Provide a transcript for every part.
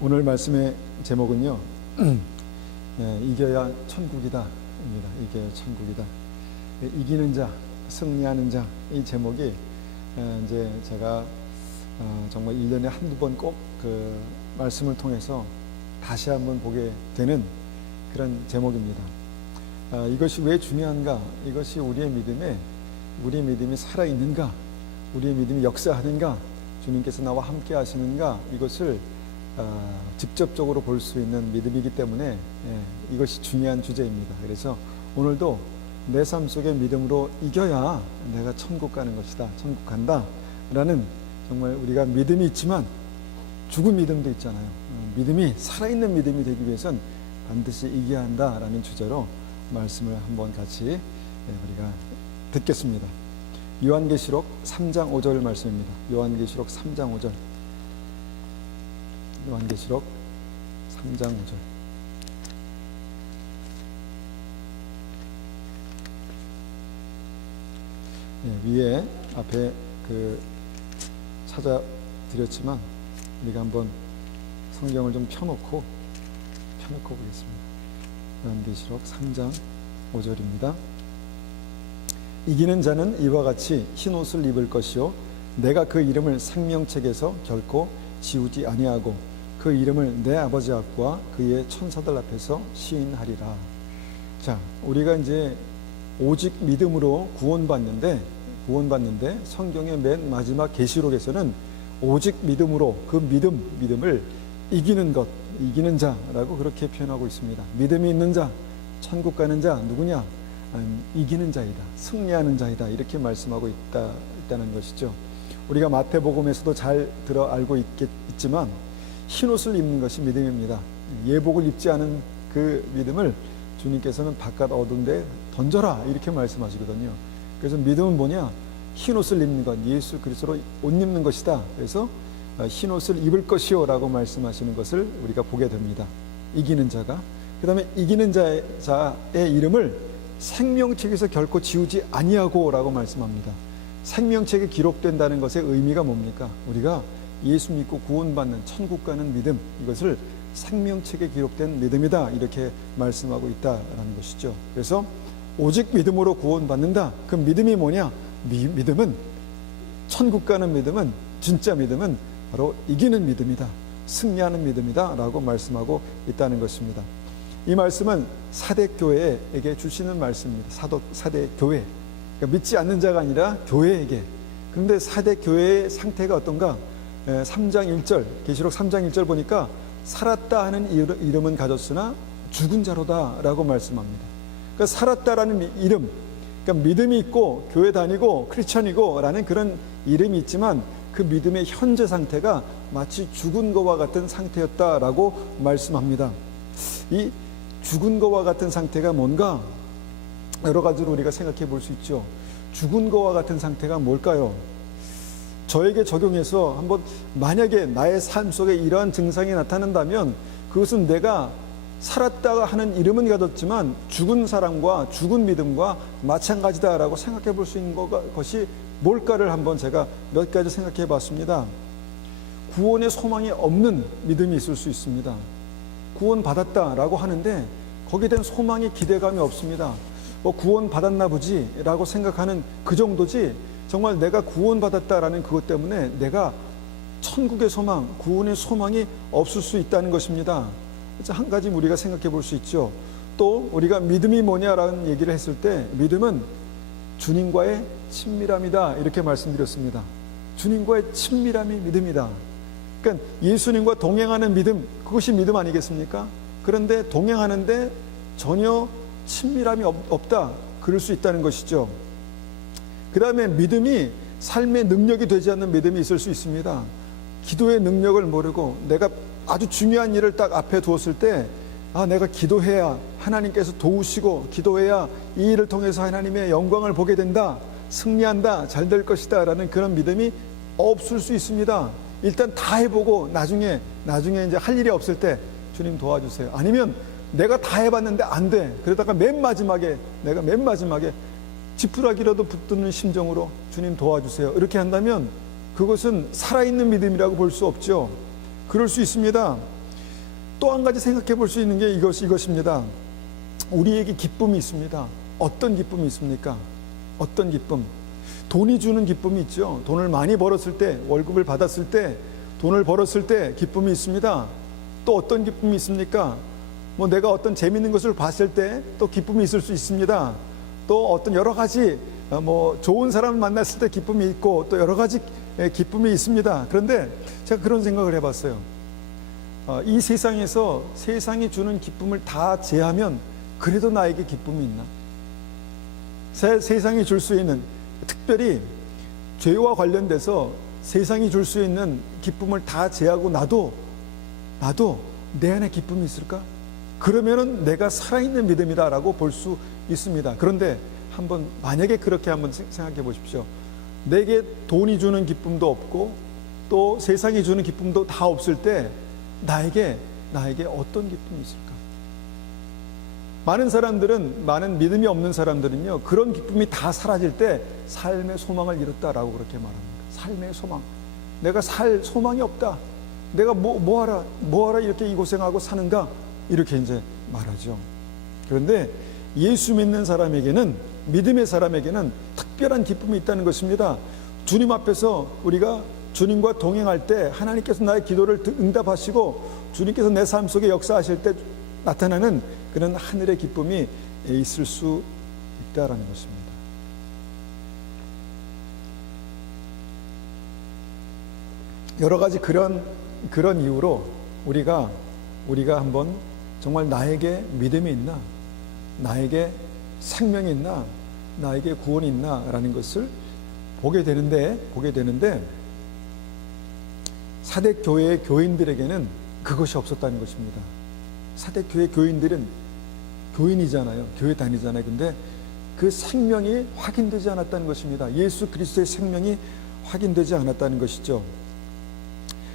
오늘 말씀의 제목은요, 이겨야 천국이다 입니다. 이겨야 천국이다. 이기는 자, 승리하는 자, 이 제목이 이제 제가 정말 1년에 한두 번 꼭 그 말씀을 통해서 다시 한번 보게 되는 그런 제목입니다. 이것이 왜 중요한가? 이것이 우리의 믿음이 살아있는가? 우리의 믿음이 역사하는가? 주님께서 나와 함께 하시는가? 이것을 직접적으로 볼 수 있는 믿음이기 때문에 이것이 중요한 주제입니다. 그래서 오늘도 내 삶 속에 믿음으로 이겨야 내가 천국 가는 것이다, 천국 간다 라는, 정말 우리가 믿음이 있지만 죽은 믿음도 있잖아요. 믿음이, 살아있는 믿음이 되기 위해선 반드시 이겨야 한다 라는 주제로 말씀을 한번 같이 우리가 듣겠습니다. 요한계시록 3장 5절 말씀입니다. 요한계시록 3장 5절. 요한계시록 3장 5절. 위에 앞에 찾아드렸지만 우리가 한번 성경을 좀 펴놓고 보겠습니다. 요한계시록 3장 5절입니다. 이기는 자는 이와 같이 흰 옷을 입을 것이요 내가 그 이름을 생명책에서 결코 지우지 아니하고 그 이름을 내 아버지 앞과 그의 천사들 앞에서 시인하리라. 자, 우리가 이제 오직 믿음으로 구원받는데 성경의 맨 마지막 계시록에서는 오직 믿음으로, 그 믿음을 이기는 것, 이기는 자라고 그렇게 표현하고 있습니다. 믿음이 있는 자, 천국 가는 자 누구냐? 이기는 자이다, 승리하는 자이다, 이렇게 말씀하고 있다는 것이죠. 우리가 마태복음에서도 잘 알고 있지만 흰옷을 입는 것이 믿음입니다. 예복을 입지 않은 그 믿음을 주님께서는 바깥 어두운 데 던져라, 이렇게 말씀하시거든요. 그래서 믿음은 뭐냐? 흰옷을 입는 것, 예수 그리스도로 옷 입는 것이다. 그래서 흰옷을 입을 것이요 라고 말씀하시는 것을 우리가 보게 됩니다. 이기는 자가. 그 다음에 이기는 자의 이름을 생명책에서 결코 지우지 아니하고 라고 말씀합니다. 생명책에 기록된다는 것의 의미가 뭡니까? 우리가 예수 믿고 구원받는, 천국 가는 믿음, 이것을 생명책에 기록된 믿음이다, 이렇게 말씀하고 있다라는 것이죠. 그래서 오직 믿음으로 구원받는다. 그 믿음이 뭐냐? 믿음은, 천국 가는 믿음은, 진짜 믿음은 바로 이기는 믿음이다, 승리하는 믿음이다 라고 말씀하고 있다는 것입니다. 이 말씀은 사대교회에게 주시는 말씀입니다. 사대교회, 그러니까 믿지 않는 자가 아니라 교회에게. 그런데 사대교회의 상태가 어떤가? 3장 1절, 계시록 3장 1절 보니까 살았다 하는 이름은 가졌으나 죽은 자로다 라고 말씀합니다. 그러니까 살았다라는 이름, 그러니까 믿음이 있고 교회 다니고 크리스천이고 라는 그런 이름이 있지만 그 믿음의 현재 상태가 마치 죽은 것과 같은 상태였다라고 말씀합니다. 이 죽은 것과 같은 상태가 뭔가? 여러 가지로 우리가 생각해 볼 수 있죠. 죽은 것과 같은 상태가 뭘까요? 저에게 적용해서 한번, 만약에 나의 삶 속에 이러한 증상이 나타난다면 그것은 내가 살았다가 하는 이름은 가졌지만 죽은 사람과 죽은 믿음과 마찬가지다라고 생각해 볼 수 있는 것이 뭘까를 한번 제가 몇 가지 생각해 봤습니다. 구원의 소망이 없는 믿음이 있을 수 있습니다. 구원 받았다라고 하는데 거기에 대한 소망이, 기대감이 없습니다. 구원 받았나 보지 라고 생각하는 그 정도지, 정말 내가 구원 받았다라는 그것 때문에 내가 천국의 소망, 구원의 소망이 없을 수 있다는 것입니다. 한 가지 우리가 생각해 볼 수 있죠. 또 우리가 믿음이 뭐냐라는 얘기를 했을 때, 믿음은 주님과의 친밀함이다, 이렇게 말씀드렸습니다. 주님과의 친밀함이 믿음이다. 그러니까 예수님과 동행하는 믿음, 그것이 믿음 아니겠습니까? 그런데 동행하는데 전혀 친밀함이 없다, 그럴 수 있다는 것이죠. 그 다음에 믿음이 삶의 능력이 되지 않는 믿음이 있을 수 있습니다. 기도의 능력을 모르고 내가 아주 중요한 일을 딱 앞에 두었을 때, 내가 기도해야 하나님께서 도우시고, 기도해야 이 일을 통해서 하나님의 영광을 보게 된다, 승리한다, 잘 될 것이다 라는 그런 믿음이 없을 수 있습니다. 일단 다 해보고 나중에 이제 할 일이 없을 때 주님 도와주세요. 아니면 내가 다 해봤는데 안 돼. 그러다가 맨 마지막에 지푸라기라도 붙드는 심정으로 주님 도와주세요, 이렇게 한다면 그것은 살아있는 믿음이라고 볼 수 없죠. 그럴 수 있습니다. 또 한 가지 생각해 볼 수 있는 게 이것입니다. 우리에게 기쁨이 있습니다. 어떤 기쁨이 있습니까? 어떤 기쁨? 돈이 주는 기쁨이 있죠. 돈을 많이 벌었을 때, 월급을 받았을 때, 돈을 벌었을 때 기쁨이 있습니다. 또 어떤 기쁨이 있습니까? 뭐 내가 어떤 재밌는 것을 봤을 때 또 기쁨이 있을 수 있습니다. 또 어떤 여러 가지 뭐 좋은 사람을 만났을 때 기쁨이 있고 또 여러 가지 기쁨이 있습니다. 그런데 제가 그런 생각을 해봤어요. 이 세상에서 세상이 주는 기쁨을 다 제하면 그래도 나에게 기쁨이 있나? 세상이 줄 수 있는, 특별히 죄와 관련돼서 세상이 줄 수 있는 기쁨을 다 제하고 나도 내 안에 기쁨이 있을까? 그러면은 내가 살아있는 믿음이다라고 볼 수 있습니다. 그런데 한번 만약에 그렇게 한번 생각해 보십시오. 내게 돈이 주는 기쁨도 없고 또 세상이 주는 기쁨도 다 없을 때 나에게 어떤 기쁨이 있을까? 많은 사람들은, 많은 믿음이 없는 사람들은요, 그런 기쁨이 다 사라질 때 삶의 소망을 잃었다라고 그렇게 말합니다. 삶의 소망. 내가 살 소망이 없다. 내가 뭐하라 이렇게 이 고생하고 사는가? 이렇게 이제 말하죠. 그런데 예수 믿는 사람에게는, 믿음의 사람에게는 특별한 기쁨이 있다는 것입니다. 주님 앞에서 우리가 주님과 동행할 때 하나님께서 나의 기도를 응답하시고 주님께서 내 삶 속에 역사하실 때 나타나는 그런 하늘의 기쁨이 있을 수 있다라는 것입니다. 여러 가지 그런 이유로 우리가 한번 정말 나에게 믿음이 있나, 나에게 생명이 있나, 나에게 구원이 있나라는 것을 보게 되는데 사대 교회의 교인들에게는 그것이 없었다는 것입니다. 사대 교회 교인들은 교인이잖아요. 교회 다니잖아요. 근데 그 생명이 확인되지 않았다는 것입니다. 예수 그리스도의 생명이 확인되지 않았다는 것이죠.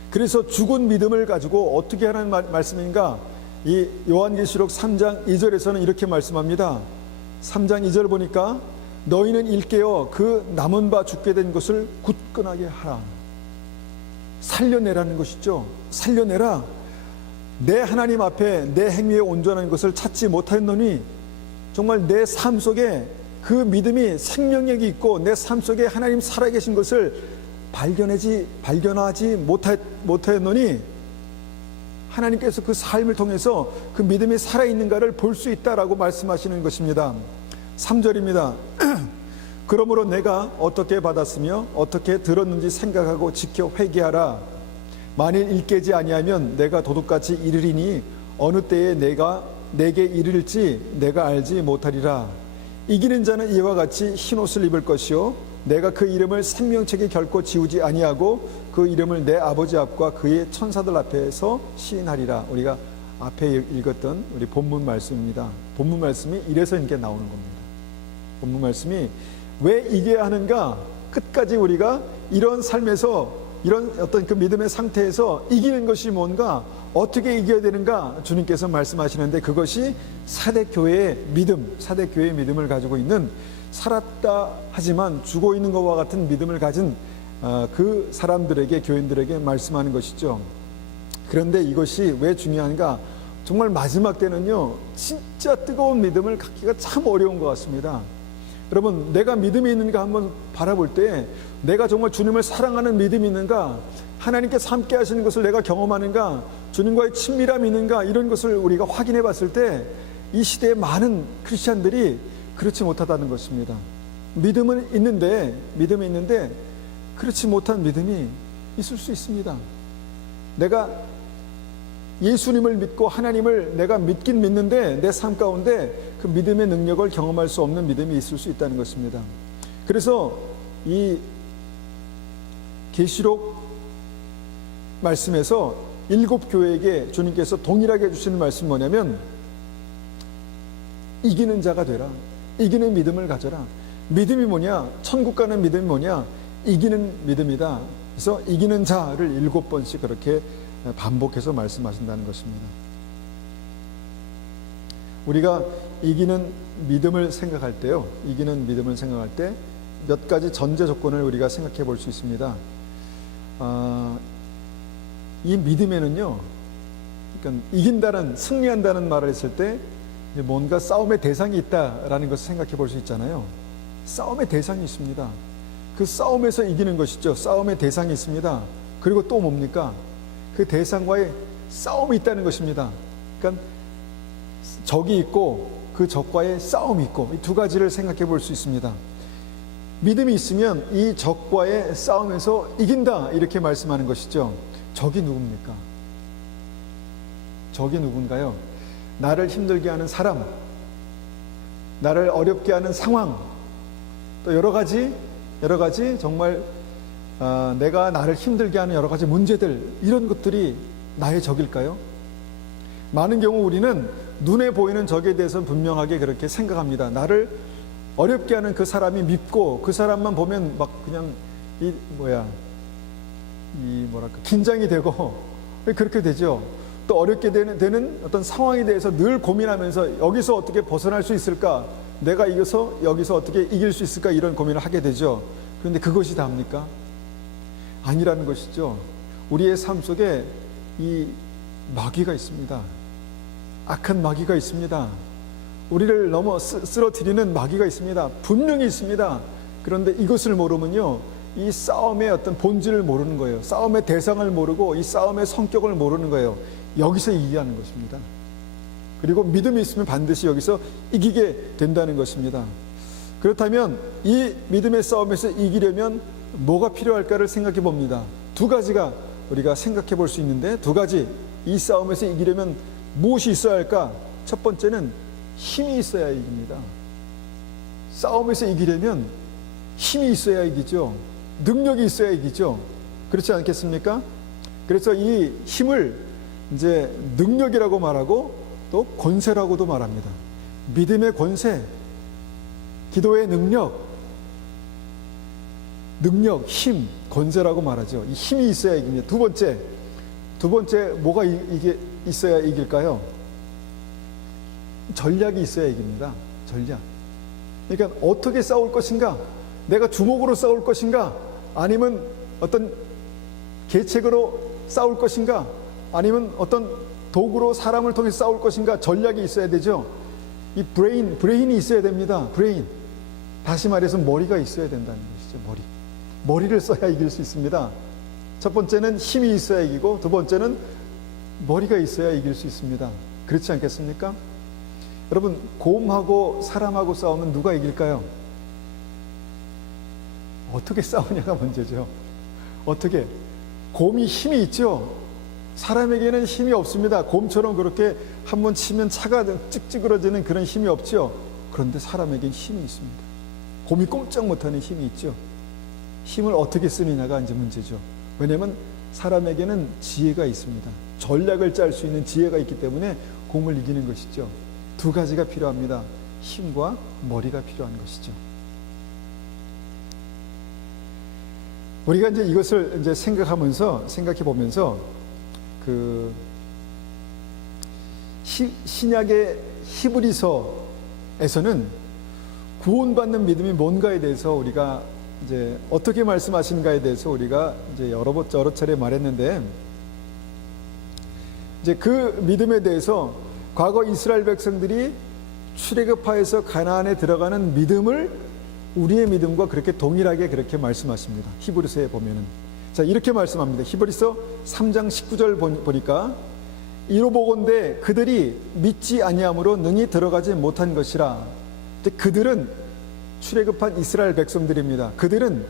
그래서 죽은 믿음을 가지고 어떻게 하라는 말씀인가? 이 요한계시록 3장 2절에서는 이렇게 말씀합니다. 3장 2절 보니까 너희는 일깨어 그 남은 바 죽게 된 것을 굳건하게 하라. 살려내라는 것이죠. 살려내라. 내 하나님 앞에 내 행위에 온전한 것을 찾지 못하였노니 정말 내 삶 속에 그 믿음이 생명력이 있고 내 삶 속에 하나님 살아계신 것을 발견하지 못하였노니 하나님께서 그 삶을 통해서 그 믿음이 살아있는가를 볼 수 있다라고 말씀하시는 것입니다. 3절입니다. 그러므로 내가 어떻게 받았으며 어떻게 들었는지 생각하고 지켜 회개하라. 만일 일깨지 아니하면 내가 도둑같이 이르리니 어느 때에 내게 이르릴지 내가 알지 못하리라. 이기는 자는 이와 같이 흰옷을 입을 것이요 내가 그 이름을 생명책에 결코 지우지 아니하고 그 이름을 내 아버지 앞과 그의 천사들 앞에서 시인하리라. 우리가 앞에 읽었던 우리 본문 말씀입니다. 본문 말씀이 이래서 이게 나오는 겁니다. 본문 말씀이 왜 이겨야 하는가? 끝까지 우리가 이런 삶에서 이런 어떤 그 믿음의 상태에서 이기는 것이 뭔가, 어떻게 이겨야 되는가 주님께서 말씀하시는데 그것이 사대교회의 믿음을 가지고 있는, 살았다 하지만 죽어 있는 것과 같은 믿음을 가진 그 사람들에게, 교인들에게 말씀하는 것이죠. 그런데 이것이 왜 중요한가? 정말 마지막 때는요, 진짜 뜨거운 믿음을 갖기가 참 어려운 것 같습니다. 여러분, 내가 믿음이 있는가 한번 바라볼 때 내가 정말 주님을 사랑하는 믿음이 있는가, 하나님께서 함께 하시는 것을 내가 경험하는가, 주님과의 친밀함이 있는가, 이런 것을 우리가 확인해 봤을 때 이 시대의 많은 크리스찬들이 그렇지 못하다는 것입니다. 믿음이 있는데 그렇지 못한 믿음이 있을 수 있습니다. 내가 예수님을 믿고 하나님을 내가 믿긴 믿는데 내 삶 가운데 그 믿음의 능력을 경험할 수 없는 믿음이 있을 수 있다는 것입니다. 그래서 이 계시록 말씀에서 7교회에게 주님께서 동일하게 해주시는 말씀이 뭐냐면 이기는 자가 되라. 이기는 믿음을 가져라. 믿음이 뭐냐? 천국 가는 믿음이 뭐냐? 이기는 믿음이다. 그래서 이기는 자를 7번씩 그렇게 반복해서 말씀하신다는 것입니다. 우리가 이기는 믿음을 생각할 때요, 이기는 믿음을 생각할 때 몇 가지 전제 조건을 우리가 생각해 볼 수 있습니다. 이 믿음에는요, 그러니까 이긴다는, 승리한다는 말을 했을 때 뭔가 싸움의 대상이 있다라는 것을 생각해 볼 수 있잖아요. 싸움의 대상이 있습니다. 그 싸움에서 이기는 것이죠. 싸움의 대상이 있습니다. 그리고 또 뭡니까? 그 대상과의 싸움이 있다는 것입니다. 그러니까 적이 있고 그 적과의 싸움이 있고, 이 두 가지를 생각해 볼 수 있습니다. 믿음이 있으면 이 적과의 싸움에서 이긴다, 이렇게 말씀하는 것이죠. 적이 누굽니까? 적이 누군가요? 나를 힘들게 하는 사람, 나를 어렵게 하는 상황, 또 여러 가지 정말 내가 나를 힘들게 하는 여러 가지 문제들, 이런 것들이 나의 적일까요? 많은 경우 우리는 눈에 보이는 적에 대해서는 분명하게 그렇게 생각합니다. 나를 어렵게 하는 그 사람이 밉고, 그 사람만 보면 막 그냥 긴장이 되고 그렇게 되죠. 또 어렵게 되는 어떤 상황에 대해서 늘 고민하면서 여기서 어떻게 벗어날 수 있을까? 내가 여기서 어떻게 이길 수 있을까? 이런 고민을 하게 되죠. 그런데 그것이 다입니까? 아니라는 것이죠. 우리의 삶 속에 이 마귀가 있습니다. 악한 마귀가 있습니다. 우리를 쓰러뜨리는 마귀가 있습니다. 분명히 있습니다. 그런데 이것을 모르면요, 이 싸움의 어떤 본질을 모르는 거예요. 싸움의 대상을 모르고 이 싸움의 성격을 모르는 거예요. 여기서 이기하는 것입니다. 그리고 믿음이 있으면 반드시 여기서 이기게 된다는 것입니다. 그렇다면 이 믿음의 싸움에서 이기려면 뭐가 필요할까를 생각해 봅니다. 두 가지가 우리가 생각해 볼 수 있는데, 두 가지, 이 싸움에서 이기려면 무엇이 있어야 할까? 첫 번째는 힘이 있어야 이깁니다. 싸움에서 이기려면 힘이 있어야 이기죠. 능력이 있어야 이기죠. 그렇지 않겠습니까? 그래서 이 힘을 이제 능력이라고 말하고 또 권세라고도 말합니다. 믿음의 권세, 기도의 능력, 힘, 권세라고 말하죠. 이 힘이 있어야 이깁니다. 두 번째 뭐가 있어야 이길까요? 전략이 있어야 이깁니다. 전략. 그러니까 어떻게 싸울 것인가? 내가 주먹으로 싸울 것인가? 아니면 어떤 계책으로 싸울 것인가? 아니면 어떤 도구로 사람을 통해 싸울 것인가? 전략이 있어야 되죠. 이 브레인이 있어야 됩니다. 브레인. 다시 말해서 머리가 있어야 된다는 것이죠. 머리를 써야 이길 수 있습니다. 첫 번째는 힘이 있어야 이기고, 두 번째는 머리가 있어야 이길 수 있습니다. 그렇지 않겠습니까? 여러분, 곰하고 사람하고 싸우면 누가 이길까요? 어떻게 싸우냐가 문제죠. 어떻게? 곰이 힘이 있죠. 사람에게는 힘이 없습니다. 곰처럼 그렇게 한번 치면 차가 찌그러지는 그런 힘이 없죠. 그런데 사람에게는 힘이 있습니다. 곰이 꼼짝 못하는 힘이 있죠. 힘을 어떻게 쓰느냐가 이제 문제죠. 왜냐하면 사람에게는 지혜가 있습니다. 전략을 짤 수 있는 지혜가 있기 때문에 곰을 이기는 것이죠. 두 가지가 필요합니다. 힘과 머리가 필요한 것이죠. 우리가 이제 이것을 이제 생각해 보면서 신약의 히브리서에서는 구원받는 믿음이 뭔가에 대해서 우리가 이제 어떻게 말씀하시는가에 대해서 우리가 이제 여러 차례 말했는데, 이제 그 믿음에 대해서 과거 이스라엘 백성들이 출애굽하여서 가나안에 들어가는 믿음을 우리의 믿음과 그렇게 동일하게 그렇게 말씀하십니다. 히브리서에 보면은 자, 이렇게 말씀합니다. 히브리서 3장 19절 보니까 이로보건대 그들이 믿지 아니함으로 능히 들어가지 못한 것이라. 그들은 출애굽한 이스라엘 백성들입니다. 그들은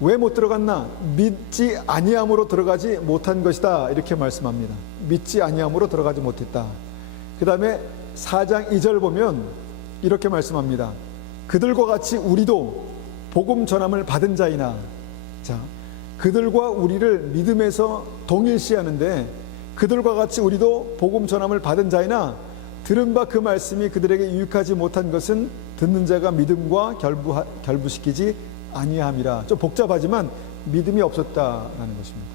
왜 못 들어갔나? 믿지 아니함으로 들어가지 못한 것이다. 이렇게 말씀합니다. 믿지 아니함으로 들어가지 못했다. 그 다음에 4장 2절 보면 이렇게 말씀합니다. 그들과 같이 우리도 복음 전함을 받은 자이나. 자, 그들과 우리를 믿음에서 동일시하는데, 그들과 같이 우리도 복음 전함을 받은 자이나 들은 바 그 말씀이 그들에게 유익하지 못한 것은 듣는 자가 믿음과 결부시키지 아니함이라. 좀 복잡하지만 믿음이 없었다라는 것입니다.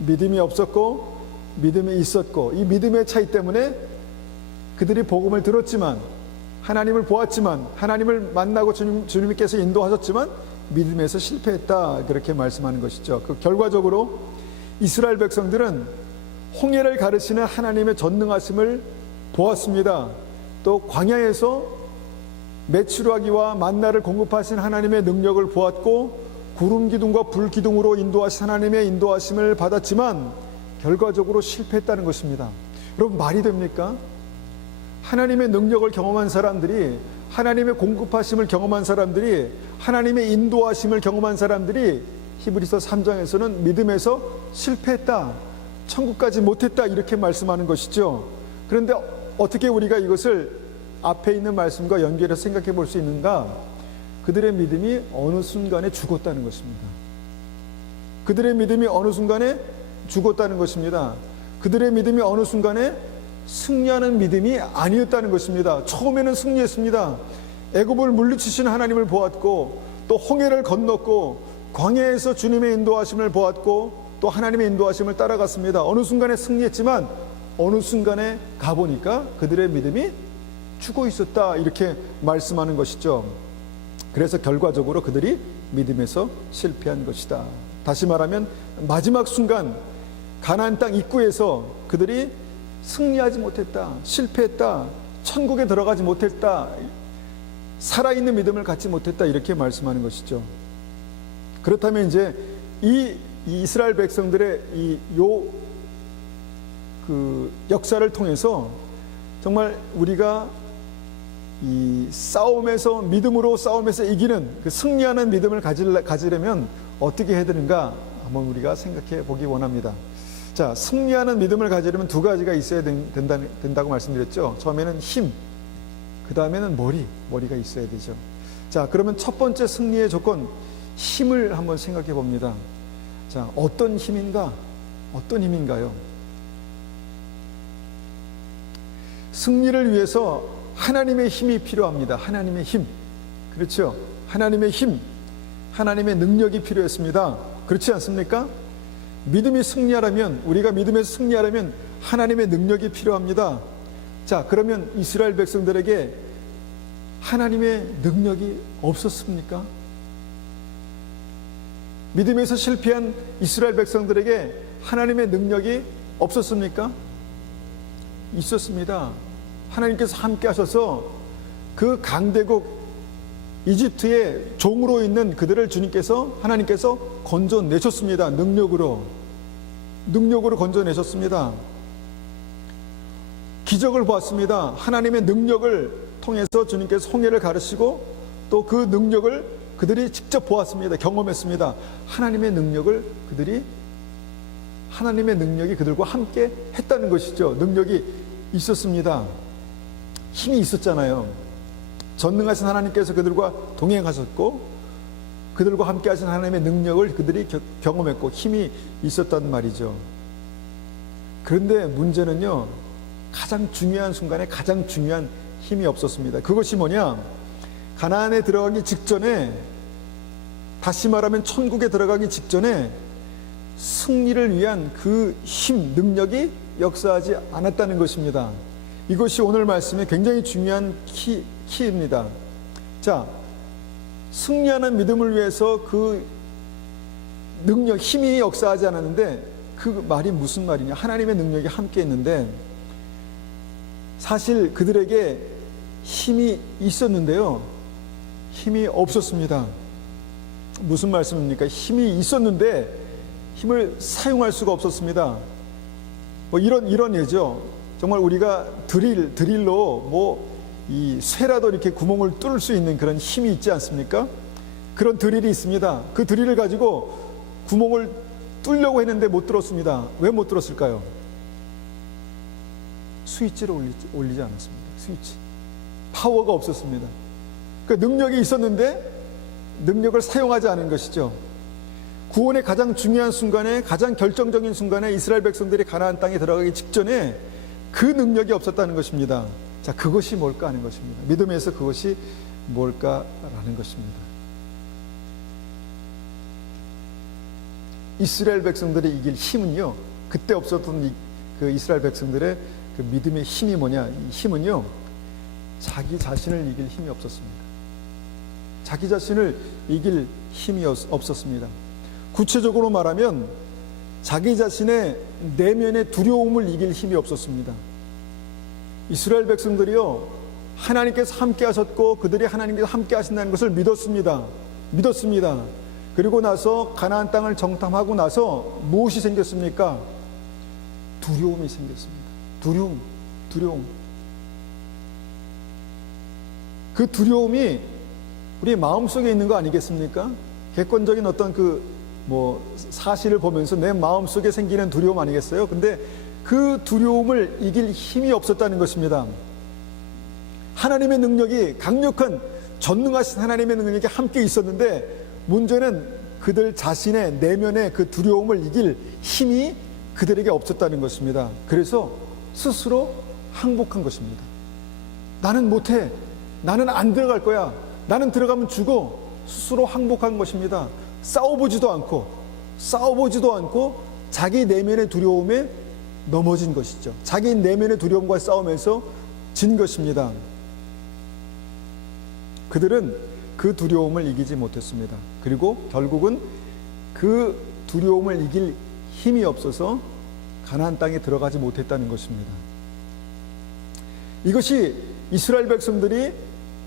믿음이 없었고 믿음이 있었고, 이 믿음의 차이 때문에 그들이 복음을 들었지만, 하나님을 보았지만, 하나님을 만나고 주님께서 인도하셨지만 믿음에서 실패했다, 그렇게 말씀하는 것이죠. 그 결과적으로 이스라엘 백성들은 홍해를 가르시는 하나님의 전능하심을 보았습니다. 또 광야에서 메추라기와 만나를 공급하신 하나님의 능력을 보았고, 구름 기둥과 불 기둥으로 인도하신 하나님의 인도하심을 받았지만 결과적으로 실패했다는 것입니다. 여러분, 말이 됩니까? 하나님의 능력을 경험한 사람들이, 하나님의 공급하심을 경험한 사람들이, 하나님의 인도하심을 경험한 사람들이 히브리서 3장에서는 믿음에서 실패했다, 천국까지 못했다, 이렇게 말씀하는 것이죠. 그런데 어떻게 우리가 이것을 앞에 있는 말씀과 연결해서 생각해 볼 수 있는가? 그들의 믿음이 어느 순간에 죽었다는 것입니다. 그들의 믿음이 어느 순간에 죽었다는 것입니다. 그들의 믿음이 어느 순간에 승리하는 믿음이 아니었다는 것입니다. 처음에는 승리했습니다. 애굽을 물리치신 하나님을 보았고, 또 홍해를 건넜고, 광야에서 주님의 인도하심을 보았고, 또 하나님의 인도하심을 따라갔습니다. 어느 순간에 승리했지만 어느 순간에 가보니까 그들의 믿음이 죽어 있었다, 이렇게 말씀하는 것이죠. 그래서 결과적으로 그들이 믿음에서 실패한 것이다. 다시 말하면 마지막 순간 가나안 땅 입구에서 그들이 승리하지 못했다, 실패했다, 천국에 들어가지 못했다, 살아있는 믿음을 갖지 못했다, 이렇게 말씀하는 것이죠. 그렇다면 이제 이 이스라엘 백성들의 그 역사를 통해서 정말 우리가 이 싸움에서, 믿음으로 싸움에서 이기는 그 승리하는 믿음을 가지려면 어떻게 해야 되는가 한번 우리가 생각해 보기 원합니다. 자, 승리하는 믿음을 가지려면 두 가지가 있어야 된다고 말씀드렸죠. 처음에는 힘, 그 다음에는 머리가 있어야 되죠. 자, 그러면 첫 번째 승리의 조건, 힘을 한번 생각해 봅니다. 자, 어떤 힘인가? 어떤 힘인가요? 승리를 위해서 하나님의 힘이 필요합니다. 하나님의 힘. 그렇죠? 하나님의 힘, 하나님의 능력이 필요했습니다. 그렇지 않습니까? 믿음이 승리하려면, 우리가 믿음에서 승리하려면 하나님의 능력이 필요합니다. 자, 그러면 이스라엘 백성들에게 하나님의 능력이 없었습니까? 믿음에서 실패한 이스라엘 백성들에게 하나님의 능력이 없었습니까? 있었습니다. 하나님께서 함께 하셔서 그 강대국 이집트의 종으로 있는 그들을 하나님께서 건져내셨습니다. 능력으로 건져내셨습니다. 기적을 보았습니다. 하나님의 능력을 통해서 주님께서 홍해를 가르치고, 또 그 능력을 그들이 직접 보았습니다. 경험했습니다. 하나님의 능력이 그들과 함께 했다는 것이죠. 능력이 있었습니다. 힘이 있었잖아요. 전능하신 하나님께서 그들과 동행하셨고, 그들과 함께 하신 하나님의 능력을 그들이 경험했고, 힘이 있었단 말이죠. 그런데 문제는요, 가장 중요한 순간에 가장 중요한 힘이 없었습니다. 그것이 뭐냐? 가나안에 들어가기 직전에, 다시 말하면 천국에 들어가기 직전에 승리를 위한 그 힘, 능력이 역사하지 않았다는 것입니다. 이것이 오늘 말씀의 굉장히 중요한 키입니다. 자, 승리하는 믿음을 위해서 그 능력, 힘이 역사하지 않았는데, 그 말이 무슨 말이냐? 하나님의 능력이 함께 있는데, 사실 그들에게 힘이 있었는데요, 힘이 없었습니다. 무슨 말씀입니까? 힘이 있었는데 힘을 사용할 수가 없었습니다. 뭐 이런 예죠. 정말 우리가 드릴로 이 쇠라도 이렇게 구멍을 뚫을 수 있는 그런 힘이 있지 않습니까? 그런 드릴이 있습니다. 그 드릴을 가지고 구멍을 뚫려고 했는데 못 뚫었습니다. 왜 못 뚫었을까요? 스위치를 올리지 않았습니다. 스위치. 파워가 없었습니다. 그 능력이 있었는데 능력을 사용하지 않은 것이죠. 구원의 가장 중요한 순간에, 가장 결정적인 순간에 이스라엘 백성들이 가나안 땅에 들어가기 직전에 그 능력이 없었다는 것입니다. 자, 그것이 뭘까 하는 것입니다. 믿음에서 그것이 뭘까라는 것입니다. 이스라엘 백성들이 이길 힘은요, 그때 없었던 그 이스라엘 백성들의 그 믿음의 힘이 뭐냐? 이 힘은요, 자기 자신을 이길 힘이 없었습니다. 자기 자신을 이길 힘이 없었습니다. 구체적으로 말하면 자기 자신의 내면의 두려움을 이길 힘이 없었습니다. 이스라엘 백성들이요, 하나님께서 함께 하셨고 그들이 하나님께서 함께 하신다는 것을 믿었습니다. 그리고 나서 가나안 땅을 정탐하고 나서 무엇이 생겼습니까? 두려움이 생겼습니다. 두려움. 그 두려움이 우리 마음속에 있는 거 아니겠습니까? 객관적인 어떤 사실을 보면서 내 마음속에 생기는 두려움 아니겠어요? 근데 그 두려움을 이길 힘이 없었다는 것입니다. 하나님의 능력이, 강력한 전능하신 하나님의 능력이 함께 있었는데, 문제는 그들 자신의 내면의 그 두려움을 이길 힘이 그들에게 없었다는 것입니다. 그래서 스스로 항복한 것입니다. 나는 못해, 나는 안 들어갈 거야, 나는 들어가면 죽어, 스스로 항복한 것입니다. 싸워보지도 않고 자기 내면의 두려움에 넘어진 것이죠. 자기 내면의 두려움과 싸우면서 진 것입니다. 그들은 그 두려움을 이기지 못했습니다. 그리고 결국은 그 두려움을 이길 힘이 없어서 가나안 땅에 들어가지 못했다는 것입니다. 이것이 이스라엘 백성들이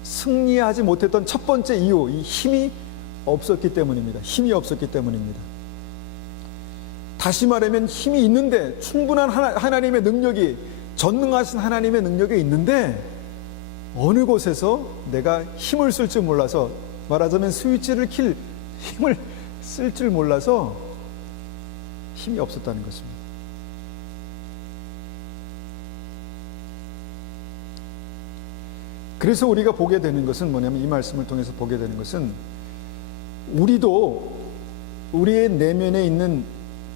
승리하지 못했던 첫 번째 이유, 이 힘이 없었기 때문입니다. 다시 말하면 힘이 있는데, 충분한 하나님의 능력이, 전능하신 하나님의 능력이 있는데, 어느 곳에서 내가 힘을 쓸 줄 몰라서, 말하자면 스위치를 킬 힘을 쓸 줄 몰라서 힘이 없었다는 것입니다. 그래서 우리가 보게 되는 것은 뭐냐면, 이 말씀을 통해서 보게 되는 것은, 우리도 우리의 내면에 있는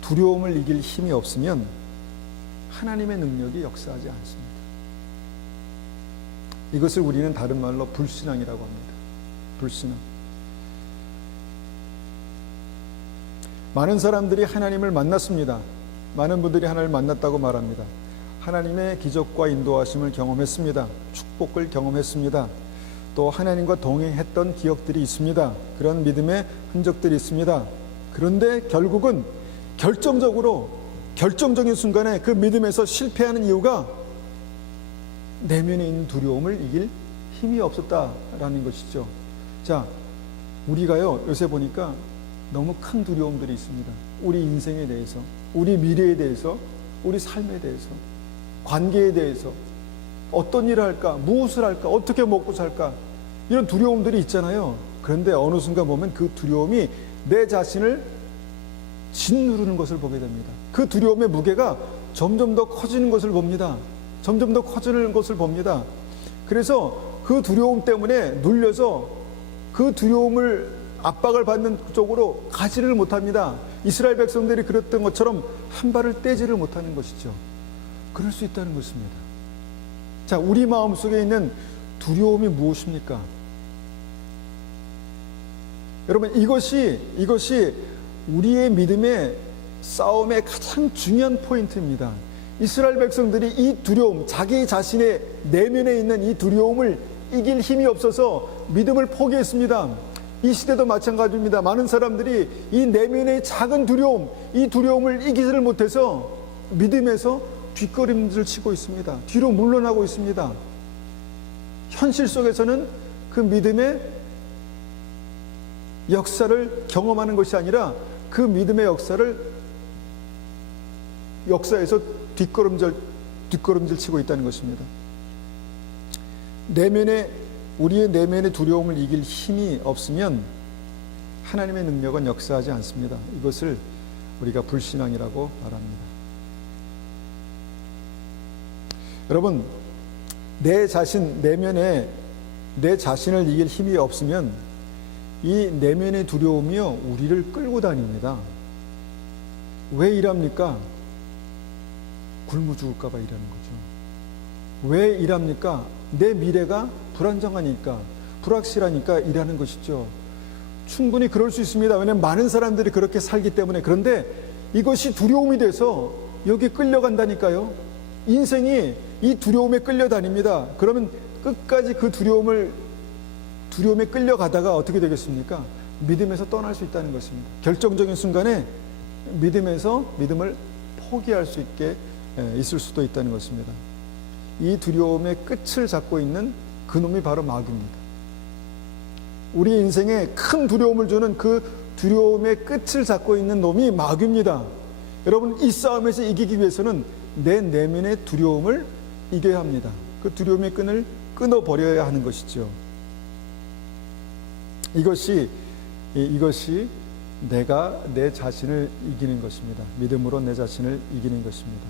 두려움을 이길 힘이 없으면 하나님의 능력이 역사하지 않습니다. 이것을 우리는 다른 말로 불신앙이라고 합니다. 불신앙. 많은 사람들이 하나님을 만났습니다. 많은 분들이 하나님을 만났다고 말합니다. 하나님의 기적과 인도하심을 경험했습니다. 축복을 경험했습니다. 또 하나님과 동행했던 기억들이 있습니다. 그런 믿음의 흔적들이 있습니다. 그런데 결국은 결정적인 순간에 그 믿음에서 실패하는 이유가 내면에 있는 두려움을 이길 힘이 없었다라는 것이죠. 자, 우리가요, 요새 보니까 너무 큰 두려움들이 있습니다. 우리 인생에 대해서, 우리 미래에 대해서, 우리 삶에 대해서, 관계에 대해서, 어떤 일을 할까, 무엇을 할까, 어떻게 먹고 살까, 이런 두려움들이 있잖아요. 그런데 어느 순간 보면 그 두려움이 내 자신을 짓누르는 것을 보게 됩니다. 그 두려움의 무게가 점점 더 커지는 것을 봅니다. 그래서 그 두려움 때문에 눌려서 그 두려움을 압박을 받는 쪽으로 가지를 못합니다. 이스라엘 백성들이 그랬던 것처럼 한 발을 떼지를 못하는 것이죠. 그럴 수 있다는 것입니다. 자, 우리 마음속에 있는 두려움이 무엇입니까? 여러분, 이것이 우리의 믿음의 싸움의 가장 중요한 포인트입니다. 이스라엘 백성들이 이 두려움, 자기 자신의 내면에 있는 이 두려움을 이길 힘이 없어서 믿음을 포기했습니다. 이 시대도 마찬가지입니다. 많은 사람들이 이 내면의 작은 두려움, 이 두려움을 이기지를 못해서 믿음에서 뒷걸음질 치고 있습니다. 뒤로 물러나고 있습니다. 현실 속에서는 그 믿음의 역사를 경험하는 것이 아니라 그 믿음의 역사에서 뒷걸음질 치고 있다는 것입니다. 우리의 내면의 두려움을 이길 힘이 없으면 하나님의 능력은 역사하지 않습니다. 이것을 우리가 불신앙이라고 말합니다. 여러분, 내면에 내 자신을 이길 힘이 없으면 이 내면의 두려움이요, 우리를 끌고 다닙니다. 왜 이랍니까? 굶어 죽을까 봐 일하는 거죠. 왜 일합니까? 내 미래가 불안정하니까, 불확실하니까 일하는 것이죠. 충분히 그럴 수 있습니다. 왜냐하면 많은 사람들이 그렇게 살기 때문에. 그런데 이것이 두려움이 돼서 여기 끌려간다니까요. 인생이 이 두려움에 끌려다닙니다. 그러면 끝까지 그 두려움에 끌려가다가 어떻게 되겠습니까? 믿음에서 떠날 수 있다는 것입니다. 결정적인 순간에 믿음에서 믿음을 포기할 수 있게 있을 수도 있다는 것입니다. 이 두려움의 끝을 잡고 있는 그놈이 바로 마귀입니다. 우리 인생에 큰 두려움을 주는 그 두려움의 끝을 잡고 있는 놈이 마귀입니다. 여러분, 이 싸움에서 이기기 위해서는 내 내면의 두려움을 이겨야 합니다. 그 두려움의 끈을 끊어버려야 하는 것이죠. 이것이 내가 내 자신을 이기는 것입니다. 믿음으로 내 자신을 이기는 것입니다.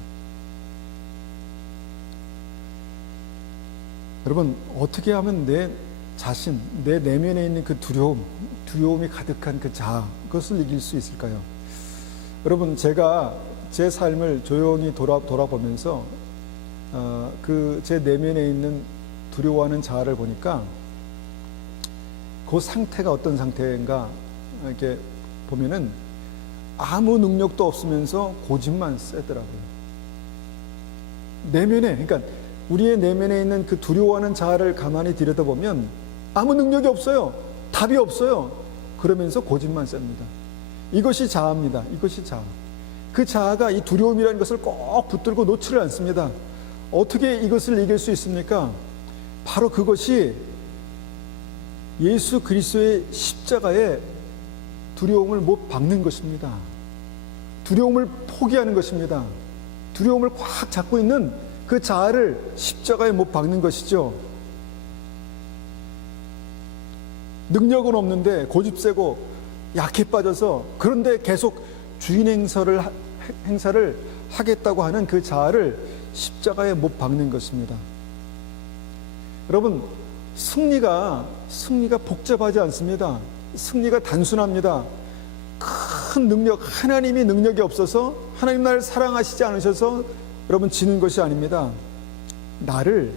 여러분, 어떻게 하면 내 자신, 내 내면에 있는 그 두려움이 가득한 그 자아, 그것을 이길 수 있을까요? 여러분, 제가 제 삶을 조용히 돌아보면서 그 제 내면에 있는 두려워하는 자아를 보니까 그 상태가 어떤 상태인가 이렇게 보면은 아무 능력도 없으면서 고집만 세더라고요. 내면에, 그러니까 우리의 내면에 있는 그 두려워하는 자아를 가만히 들여다보면 아무 능력이 없어요. 답이 없어요. 그러면서 고집만 셉니다. 이것이 자아입니다. 이것이 자아. 그 자아가 이 두려움이라는 것을 꼭 붙들고 놓지를 않습니다. 어떻게 이것을 이길 수 있습니까? 바로 그것이 예수 그리스도의 십자가에 두려움을 못 박는 것입니다. 두려움을 포기하는 것입니다. 두려움을 꽉 잡고 있는 그 자아를 십자가에 못 박는 것이죠. 능력은 없는데 고집세고 약해 빠져서, 그런데 계속 주인 행사를 하겠다고 하는 그 자아를 십자가에 못 박는 것입니다. 여러분, 승리가 복잡하지 않습니다. 승리가 단순합니다. 큰 능력, 하나님이 능력이 없어서, 하나님 나를 사랑하시지 않으셔서 여러분 지는 것이 아닙니다. 나를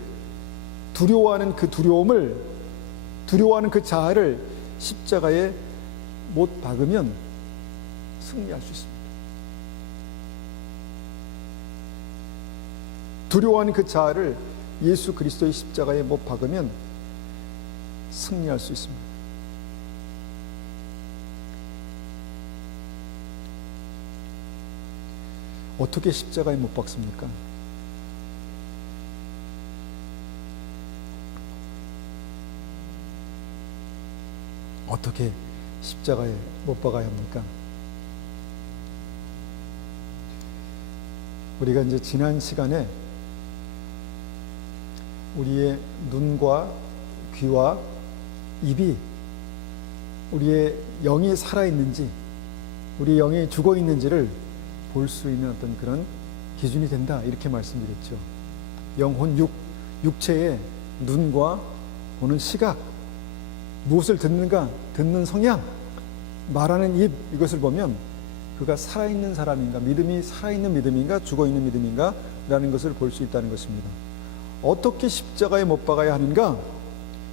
두려워하는 그 두려워하는 그 자아를 십자가에 못 박으면 승리할 수 있습니다. 두려워하는 그 자아를 예수 그리스도의 십자가에 못 박으면 승리할 수 있습니다. 어떻게 십자가에 못 박습니까? 어떻게 십자가에 못 박아야 합니까? 우리가 이제 지난 시간에 우리의 눈과 귀와 입이 우리의 영이 살아있는지, 우리의 영이 죽어있는지를 볼 수 있는 어떤 그런 기준이 된다, 이렇게 말씀드렸죠. 영혼, 육체의 눈과 보는 시각, 무엇을 듣는가, 듣는 성향, 말하는 입, 이것을 보면 그가 살아있는 사람인가, 믿음이 살아있는 믿음인가, 죽어있는 믿음인가 라는 것을 볼 수 있다는 것입니다. 어떻게 십자가에 못 박아야 하는가?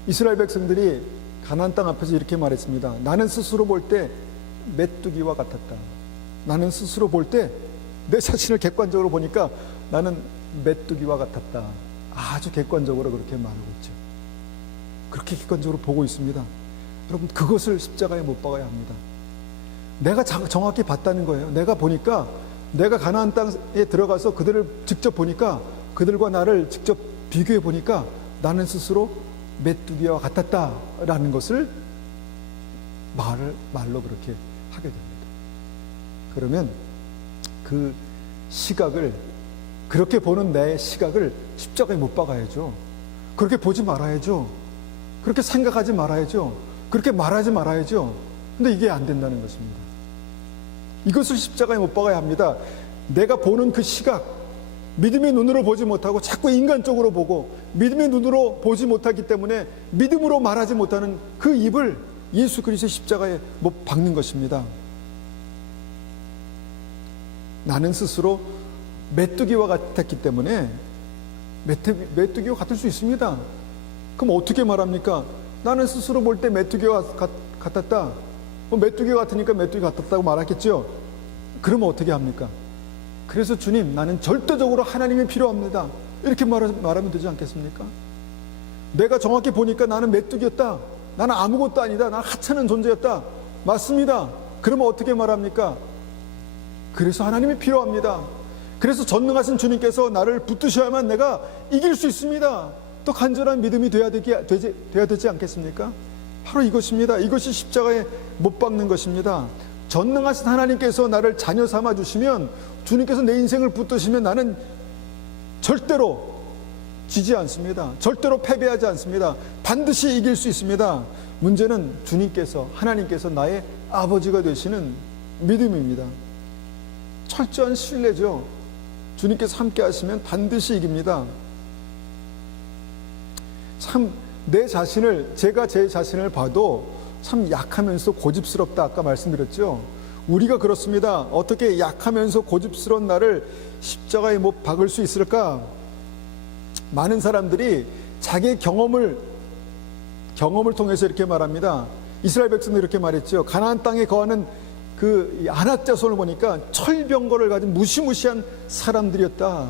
이스라엘 백성들이 가나안 땅 앞에서 이렇게 말했습니다. 나는 스스로 볼 때 메뚜기와 같았다. 나는 스스로 볼 때 내 자신을 객관적으로 보니까 나는 메뚜기와 같았다. 아주 객관적으로 그렇게 말하고 있죠. 그렇게 객관적으로 보고 있습니다. 여러분, 그것을 십자가에 못 박아야 합니다. 내가 정확히 봤다는 거예요. 내가 보니까, 내가 가나안 땅에 들어가서 그들을 직접 보니까, 그들과 나를 직접 비교해 보니까 나는 스스로 메뚜기와 같았다라는 것을 말로 그렇게 하게 됩니다. 그러면 그 시각을, 그렇게 보는 내 시각을 십자가에 못 박아야죠. 그렇게 보지 말아야죠. 그렇게 생각하지 말아야죠. 그렇게 말하지 말아야죠. 근데 이게 안 된다는 것입니다. 이것을 십자가에 못 박아야 합니다. 내가 보는 그 시각, 믿음의 눈으로 보지 못하고 자꾸 인간적으로 보고, 믿음의 눈으로 보지 못하기 때문에 믿음으로 말하지 못하는 그 입을 예수 그리스도의 십자가에 못 박는 것입니다. 나는 스스로 메뚜기와 같았기 때문에 메뚜기와 같을 수 있습니다. 그럼 어떻게 말합니까? 나는 스스로 볼 때 메뚜기와 같았다. 메뚜기와 같으니까 메뚜기 같았다고 말하겠죠. 그러면 어떻게 합니까? 그래서 주님, 나는 절대적으로 하나님이 필요합니다, 이렇게 말하면 되지 않겠습니까? 내가 정확히 보니까 나는 메뚜기였다. 나는 아무것도 아니다. 나는 하찮은 존재였다. 맞습니다. 그러면 어떻게 말합니까? 그래서 하나님이 필요합니다. 그래서 전능하신 주님께서 나를 붙드셔야만 내가 이길 수 있습니다. 또 간절한 믿음이 돼야 되지 않겠습니까? 바로 이것입니다. 이것이 십자가에 못 박는 것입니다. 전능하신 하나님께서 나를 자녀 삼아 주시면, 주님께서 내 인생을 붙드시면 나는 절대로 지지 않습니다. 절대로 패배하지 않습니다. 반드시 이길 수 있습니다. 문제는 주님께서, 하나님께서 나의 아버지가 되시는 믿음입니다. 철저한 신뢰죠. 주님께서 함께 하시면 반드시 이깁니다. 참 내 자신을, 제가 제 자신을 봐도 참 약하면서 고집스럽다, 아까 말씀드렸죠. 우리가 그렇습니다. 어떻게 약하면서 고집스러운 나를 십자가에 못 박을 수 있을까? 많은 사람들이 자기의 경험을 통해서 이렇게 말합니다. 이스라엘 백성도 이렇게 말했죠. 가나안 땅에 거하는 그 안악 자손을 보니까 철병거를 가진 무시무시한 사람들이었다.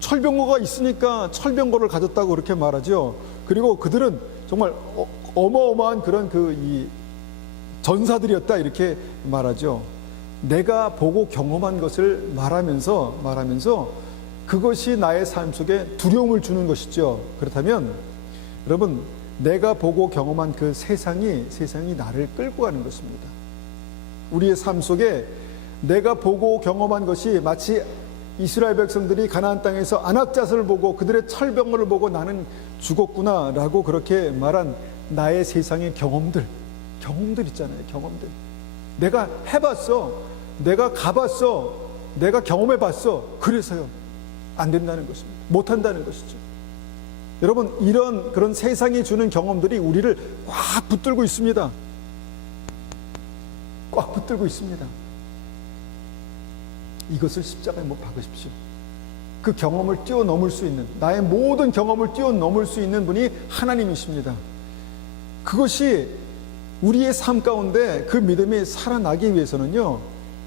철병거가 있으니까 철병거를 가졌다고 그렇게 말하죠. 그리고 그들은 정말 어마어마한 그런 이 전사들이었다, 이렇게 말하죠. 내가 보고 경험한 것을 말하면서 그것이 나의 삶 속에 두려움을 주는 것이죠. 그렇다면 여러분, 내가 보고 경험한 그 세상이 나를 끌고 가는 것입니다. 우리의 삶 속에 내가 보고 경험한 것이 마치 이스라엘 백성들이 가나안 땅에서 안악자서를 보고 그들의 철병거를 보고 나는 죽었구나라고 그렇게 말한 나의 세상의 경험들 있잖아요. 경험들. 내가 해봤어. 내가 가봤어. 내가 경험해봤어. 그래서요. 안 된다는 것입니다. 못한다는 것이죠. 여러분, 이런 그런 세상이 주는 경험들이 우리를 꽉 붙들고 있습니다. 꽉 붙들고 있습니다. 이것을 십자가에 못 박으십시오. 그 경험을 뛰어넘을 수 있는, 나의 모든 경험을 뛰어넘을 수 있는 분이 하나님이십니다. 그것이 우리의 삶 가운데 그 믿음이 살아나기 위해서는요,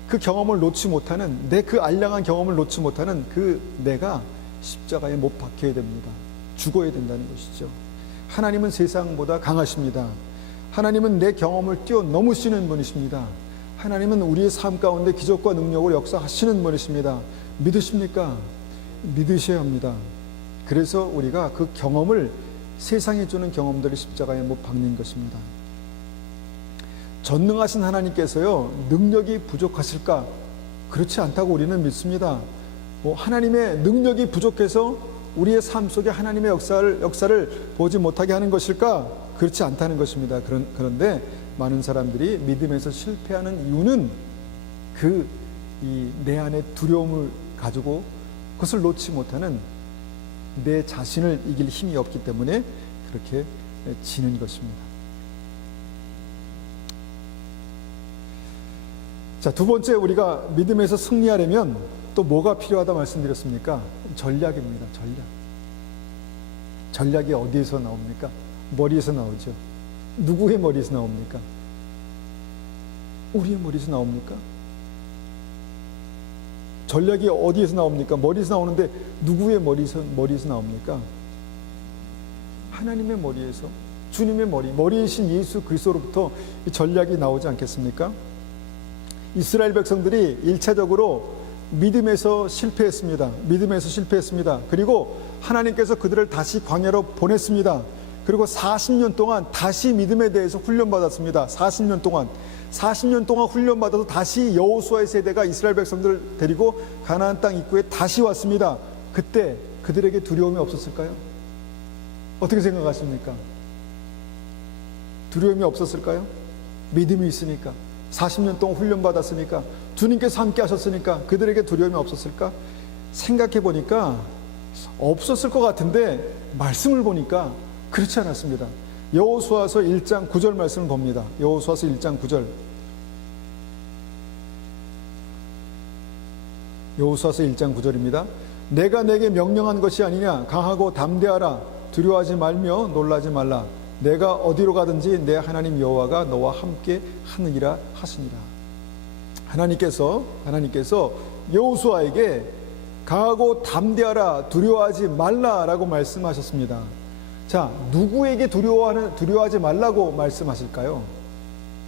그 경험을 놓지 못하는, 내 그 알량한 경험을 놓지 못하는 그 내가 십자가에 못 박혀야 됩니다. 죽어야 된다는 것이죠. 하나님은 세상보다 강하십니다. 하나님은 내 경험을 뛰어넘으시는 분이십니다. 하나님은 우리의 삶 가운데 기적과 능력을 역사하시는 분이십니다. 믿으십니까? 믿으셔야 합니다. 그래서 우리가 그 경험을, 세상이 주는 경험들을 십자가에 못 박는 것입니다. 전능하신 하나님께서요, 능력이 부족하실까? 그렇지 않다고 우리는 믿습니다. 하나님의 능력이 부족해서 우리의 삶 속에 하나님의 역사를 보지 못하게 하는 것일까? 그렇지 않다는 것입니다. 그런데 많은 사람들이 믿음에서 실패하는 이유는 내 안에 두려움을 가지고 그것을 놓지 못하는, 내 자신을 이길 힘이 없기 때문에 그렇게 지는 것입니다. 자, 두 번째, 우리가 믿음에서 승리하려면 또 뭐가 필요하다 말씀드렸습니까? 전략입니다. 전략이 어디에서 나옵니까? 머리에서 나오죠. 누구의 머리에서 나옵니까? 우리의 머리에서 나옵니까? 전략이 어디에서 나옵니까? 머리에서 나오는데 누구의 머리에서 나옵니까? 하나님의 머리에서, 주님의 머리이신 예수 그리스도로부터 이 전략이 나오지 않겠습니까? 이스라엘 백성들이 1차적으로 믿음에서 실패했습니다. 그리고 하나님께서 그들을 다시 광야로 보냈습니다. 그리고 40년 동안 다시 믿음에 대해서 훈련받았습니다. 40년 동안 훈련받아서 다시 여호수아의 세대가 이스라엘 백성들을 데리고 가나안 땅 입구에 다시 왔습니다. 그때 그들에게 두려움이 없었을까요? 어떻게 생각하십니까? 두려움이 없었을까요? 믿음이 있으니까, 40년 동안 훈련받았으니까, 주님께서 함께 하셨으니까 그들에게 두려움이 없었을까? 생각해 보니까 없었을 것 같은데 말씀을 보니까 그렇지 않았습니다. 여호수아서 1장 9절 말씀을 봅니다. 여호수아서 1장 9절. 여호수아서 1장 9절입니다. 내가 내게 명령한 것이 아니냐? 강하고 담대하라. 두려워하지 말며 놀라지 말라. 내가 어디로 가든지 내 하나님 여호와가 너와 함께 하느니라 하시니라. 하나님께서 여호수아에게 강하고 담대하라, 두려워하지 말라라고 말씀하셨습니다. 자, 누구에게 두려워하지 말라고 말씀하실까요?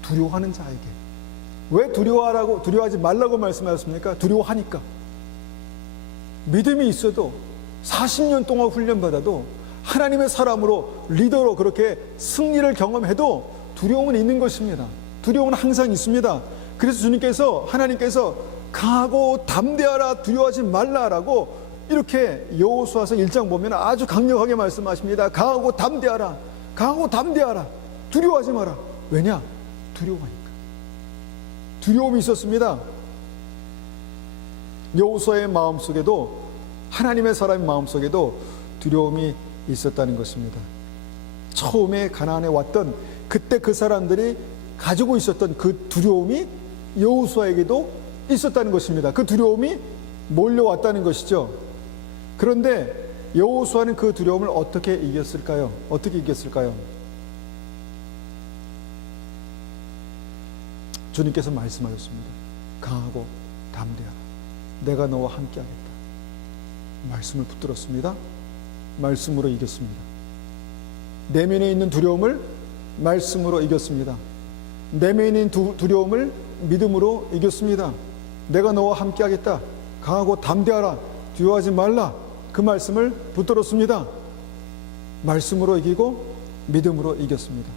두려워하는 자에게. 왜 두려워하지 말라고 말씀하셨습니까? 두려워하니까. 믿음이 있어도 40년 동안 훈련받아도 하나님의 사람으로 리더로 그렇게 승리를 경험해도 두려움은 있는 것입니다. 두려움은 항상 있습니다. 그래서 하나님께서 강하고 담대하라, 두려워하지 말라라고 이렇게 여호수아서 1장 보면 아주 강력하게 말씀하십니다. 강하고 담대하라, 강하고 담대하라, 두려워하지 마라. 왜냐? 두려워하니까. 두려움이 있었습니다. 여호수아의 마음속에도, 하나님의 사람의 마음속에도 두려움이 있었다는 것입니다. 처음에 가나안에 왔던 그때 그 사람들이 가지고 있었던 그 두려움이 여호수아에게도 있었다는 것입니다. 그 두려움이 몰려왔다는 것이죠. 그런데 여호수아는 그 두려움을 어떻게 이겼을까요? 어떻게 이겼을까요? 주님께서 말씀하셨습니다. 강하고 담대하라. 내가 너와 함께하겠다. 말씀을 붙들었습니다. 말씀으로 이겼습니다. 내면에 있는 두려움을 말씀으로 이겼습니다. 내면에 있는 두려움을 믿음으로 이겼습니다. 내가 너와 함께하겠다. 강하고 담대하라. 두려워하지 말라. 그 말씀을 붙들었습니다. 말씀으로 이기고 믿음으로 이겼습니다.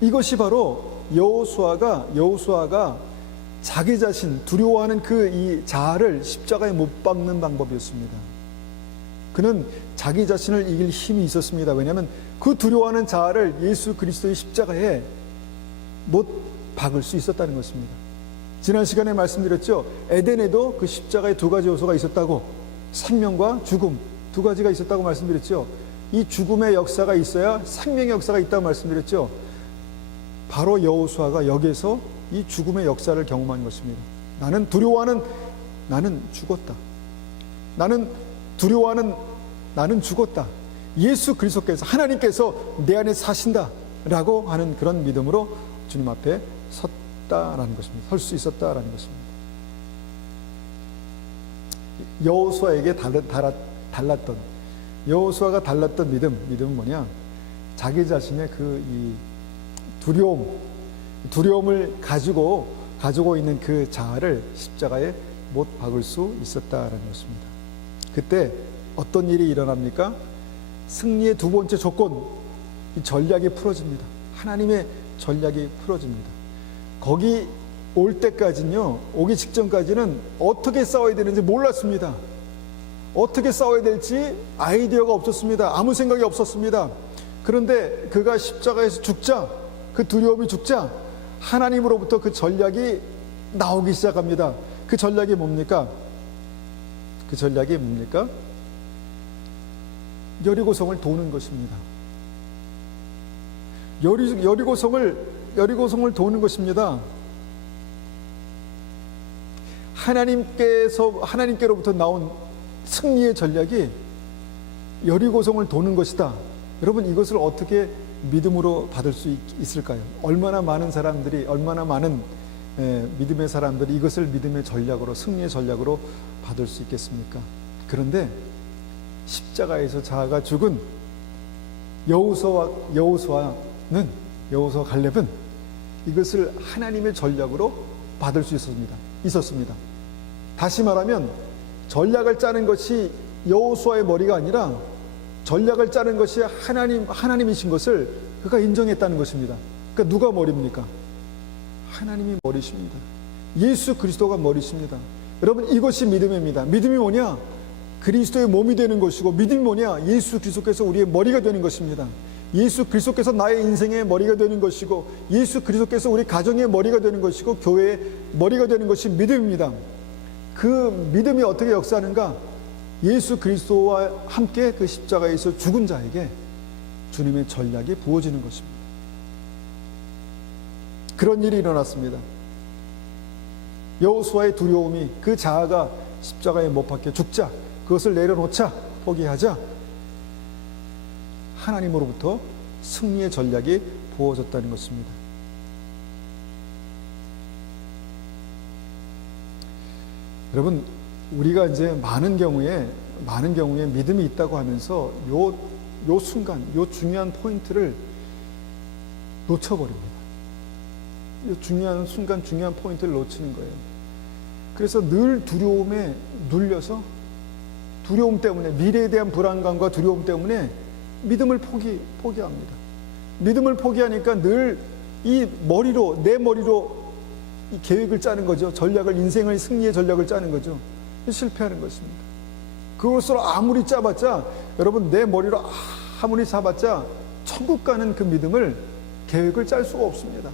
이것이 바로 여호수아가 자기 자신 두려워하는 그 이 자아를 십자가에 못 박는 방법이었습니다. 그는 자기 자신을 이길 힘이 있었습니다. 왜냐하면 그 두려워하는 자아를 예수 그리스도의 십자가에 못 박을 수 있었다는 것입니다. 지난 시간에 말씀드렸죠. 에덴에도 그 십자가에 두 가지 요소가 있었다고, 생명과 죽음 두 가지가 있었다고 말씀드렸죠. 이 죽음의 역사가 있어야 생명의 역사가 있다고 말씀드렸죠. 바로 여호수아가 여기에서 이 죽음의 역사를 경험한 것입니다. 나는 죽었다. 나는 죽었다. 예수 그리스도께서, 하나님께서 내 안에 사신다 라고 하는 그런 믿음으로 주님 앞에 섰다라는 것입니다. 설 수 있었다라는 것입니다. 여호수아에게 여호수아가 달랐던 믿음은 뭐냐? 자기 자신의 이 두려움을 가지고 있는 그 자아를 십자가에 못 박을 수 있었다라는 것입니다. 그때 어떤 일이 일어납니까? 승리의 두 번째 조건, 이 전략이 풀어집니다. 하나님의 전략이 풀어집니다. 거기 오기 직전까지는 어떻게 싸워야 되는지 몰랐습니다. 어떻게 싸워야 될지 아이디어가 없었습니다. 아무 생각이 없었습니다. 그런데 그가 십자가에서 죽자, 그 두려움이 죽자 하나님으로부터 그 전략이 나오기 시작합니다. 그 전략이 뭡니까? 여리고성을 도는 것입니다. 여리고성을 도는 것입니다. 하나님께로부터 나온 승리의 전략이 여리고성을 도는 것이다. 여러분, 이것을 어떻게 믿음으로 받을 수 있을까요? 얼마나 많은 믿음의 사람들이 이것을 믿음의 전략으로, 승리의 전략으로 받을 수 있겠습니까? 그런데 십자가에서 자아가 죽은 여호수아 갈렙은 이것을 하나님의 전략으로 받을 수 있었습니다. 다시 말하면 전략을 짜는 것이 여호수아의 머리가 아니라 전략을 짜는 것이 하나님이신 것을 그가 인정했다는 것입니다. 그러니까 누가 머리입니까? 하나님이 머리십니다. 예수 그리스도가 머리십니다. 여러분, 이것이 믿음입니다. 믿음이 뭐냐? 그리스도의 몸이 되는 것이고, 믿음이 뭐냐? 예수 그리스도께서 우리의 머리가 되는 것입니다. 예수 그리스도께서 나의 인생의 머리가 되는 것이고, 예수 그리스도께서 우리 가정의 머리가 되는 것이고, 교회의 머리가 되는 것이 믿음입니다. 그 믿음이 어떻게 역사하는가? 예수 그리스도와 함께 그 십자가에서 죽은 자에게 주님의 전략이 부어지는 것입니다. 그런 일이 일어났습니다. 여호수아의 두려움이, 그 자아가 십자가에 못 박혀 죽자, 그것을 내려놓자, 포기하자, 하나님으로부터 승리의 전략이 부어졌다는 것입니다. 여러분, 우리가 이제 많은 경우에 믿음이 있다고 하면서 요 순간, 요 중요한 포인트를 놓쳐버립니다. 중요한 순간, 중요한 포인트를 놓치는 거예요. 그래서 늘 두려움에 눌려서, 두려움 때문에, 미래에 대한 불안감과 두려움 때문에 믿음을 포기합니다. 믿음을 포기하니까 늘 이 머리로, 내 머리로 이 계획을 짜는 거죠. 전략을, 인생의 승리의 전략을 짜는 거죠. 실패하는 것입니다. 그것으로 아무리 짜봤자, 여러분, 내 머리로 아무리 잡았자 천국 가는 그 믿음을, 계획을 짤 수가 없습니다.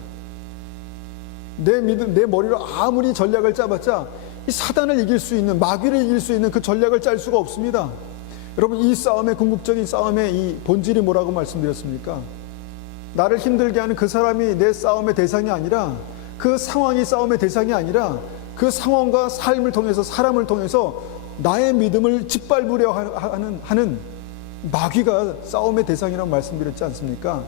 내 머리로 아무리 전략을 짜봤자 이 사단을 이길 수 있는, 마귀를 이길 수 있는 그 전략을 짤 수가 없습니다. 여러분, 이 싸움의, 궁극적인 싸움의 이 본질이 뭐라고 말씀드렸습니까? 나를 힘들게 하는 그 사람이 내 싸움의 대상이 아니라, 그 상황이 싸움의 대상이 아니라, 그 상황과 삶을 통해서, 사람을 통해서 나의 믿음을 짓밟으려 하는 마귀가 싸움의 대상이라고 말씀드렸지 않습니까?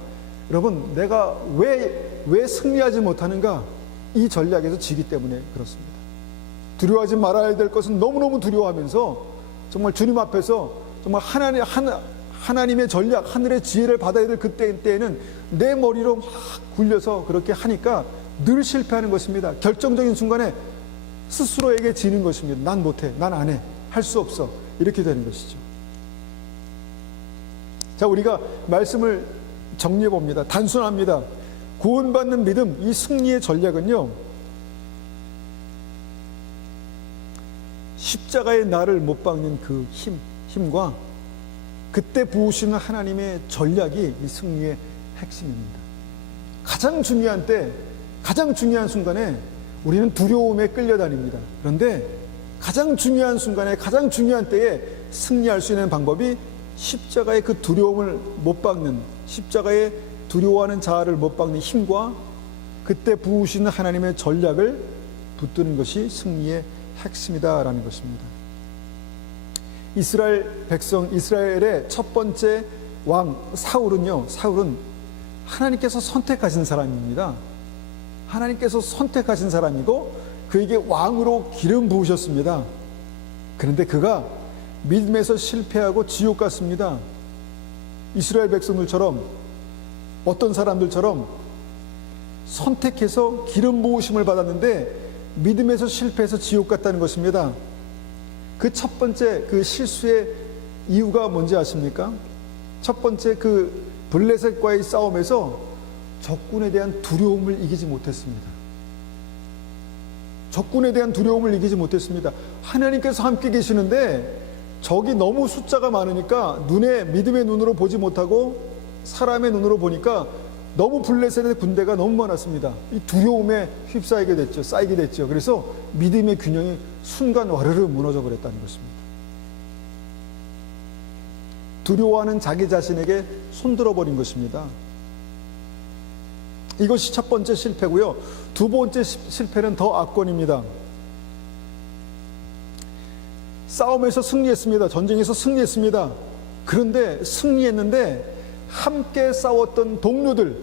여러분, 내가 왜 승리하지 못하는가? 이 전략에서 지기 때문에 그렇습니다. 두려워하지 말아야 될 것은 너무너무 두려워하면서 정말 주님 앞에서 정말 하나님의 전략, 하늘의 지혜를 받아야 될 그때에는 내 머리로 막 굴려서 그렇게 하니까 늘 실패하는 것입니다. 결정적인 순간에 스스로에게 지는 것입니다. 난 못해, 난 안 해, 할 수 없어, 이렇게 되는 것이죠. 자, 우리가 말씀을 정리해 봅니다. 단순합니다. 구원받는 믿음, 이 승리의 전략은요, 십자가에 나를 못 박는 그 힘과 그때 부으시는 하나님의 전략이 이 승리의 핵심입니다. 가장 중요한 때, 가장 중요한 순간에 우리는 두려움에 끌려다닙니다. 그런데 가장 중요한 순간에, 가장 중요한 때에 승리할 수 있는 방법이 십자가의 그 두려움을 못 박는, 십자가의 두려워하는 자아를 못 박는 힘과 그때 부으시는 하나님의 전략을 붙드는 것이 승리의 핵심이다라는 것입니다. 이스라엘 백성, 이스라엘의 첫 번째 왕 사울은 하나님께서 선택하신 사람입니다. 하나님께서 선택하신 사람이고 그에게 왕으로 기름 부으셨습니다. 그런데 그가 믿음에서 실패하고 지옥 갔습니다. 이스라엘 백성들처럼, 어떤 사람들처럼 선택해서 기름 부으심을 받았는데 믿음에서 실패해서 지옥 갔다는 것입니다. 그 첫 번째 그 실수의 이유가 뭔지 아십니까? 첫 번째 그 블레셋과의 싸움에서 적군에 대한 두려움을 이기지 못했습니다. 적군에 대한 두려움을 이기지 못했습니다. 하나님께서 함께 계시는데 적이 너무 숫자가 많으니까 믿음의 눈으로 보지 못하고 사람의 눈으로 보니까 너무 블레셋의 군대가 너무 많았습니다. 이 두려움에 휩싸이게 됐죠. 쌓이게 됐죠. 그래서 믿음의 균형이 순간 와르르 무너져 버렸다는 것입니다. 두려워하는 자기 자신에게 손들어 버린 것입니다. 이것이 첫 번째 실패고요. 두 번째 실패는 더 악권입니다. 싸움에서 승리했습니다. 전쟁에서 승리했습니다. 그런데 승리했는데 함께 싸웠던 동료들,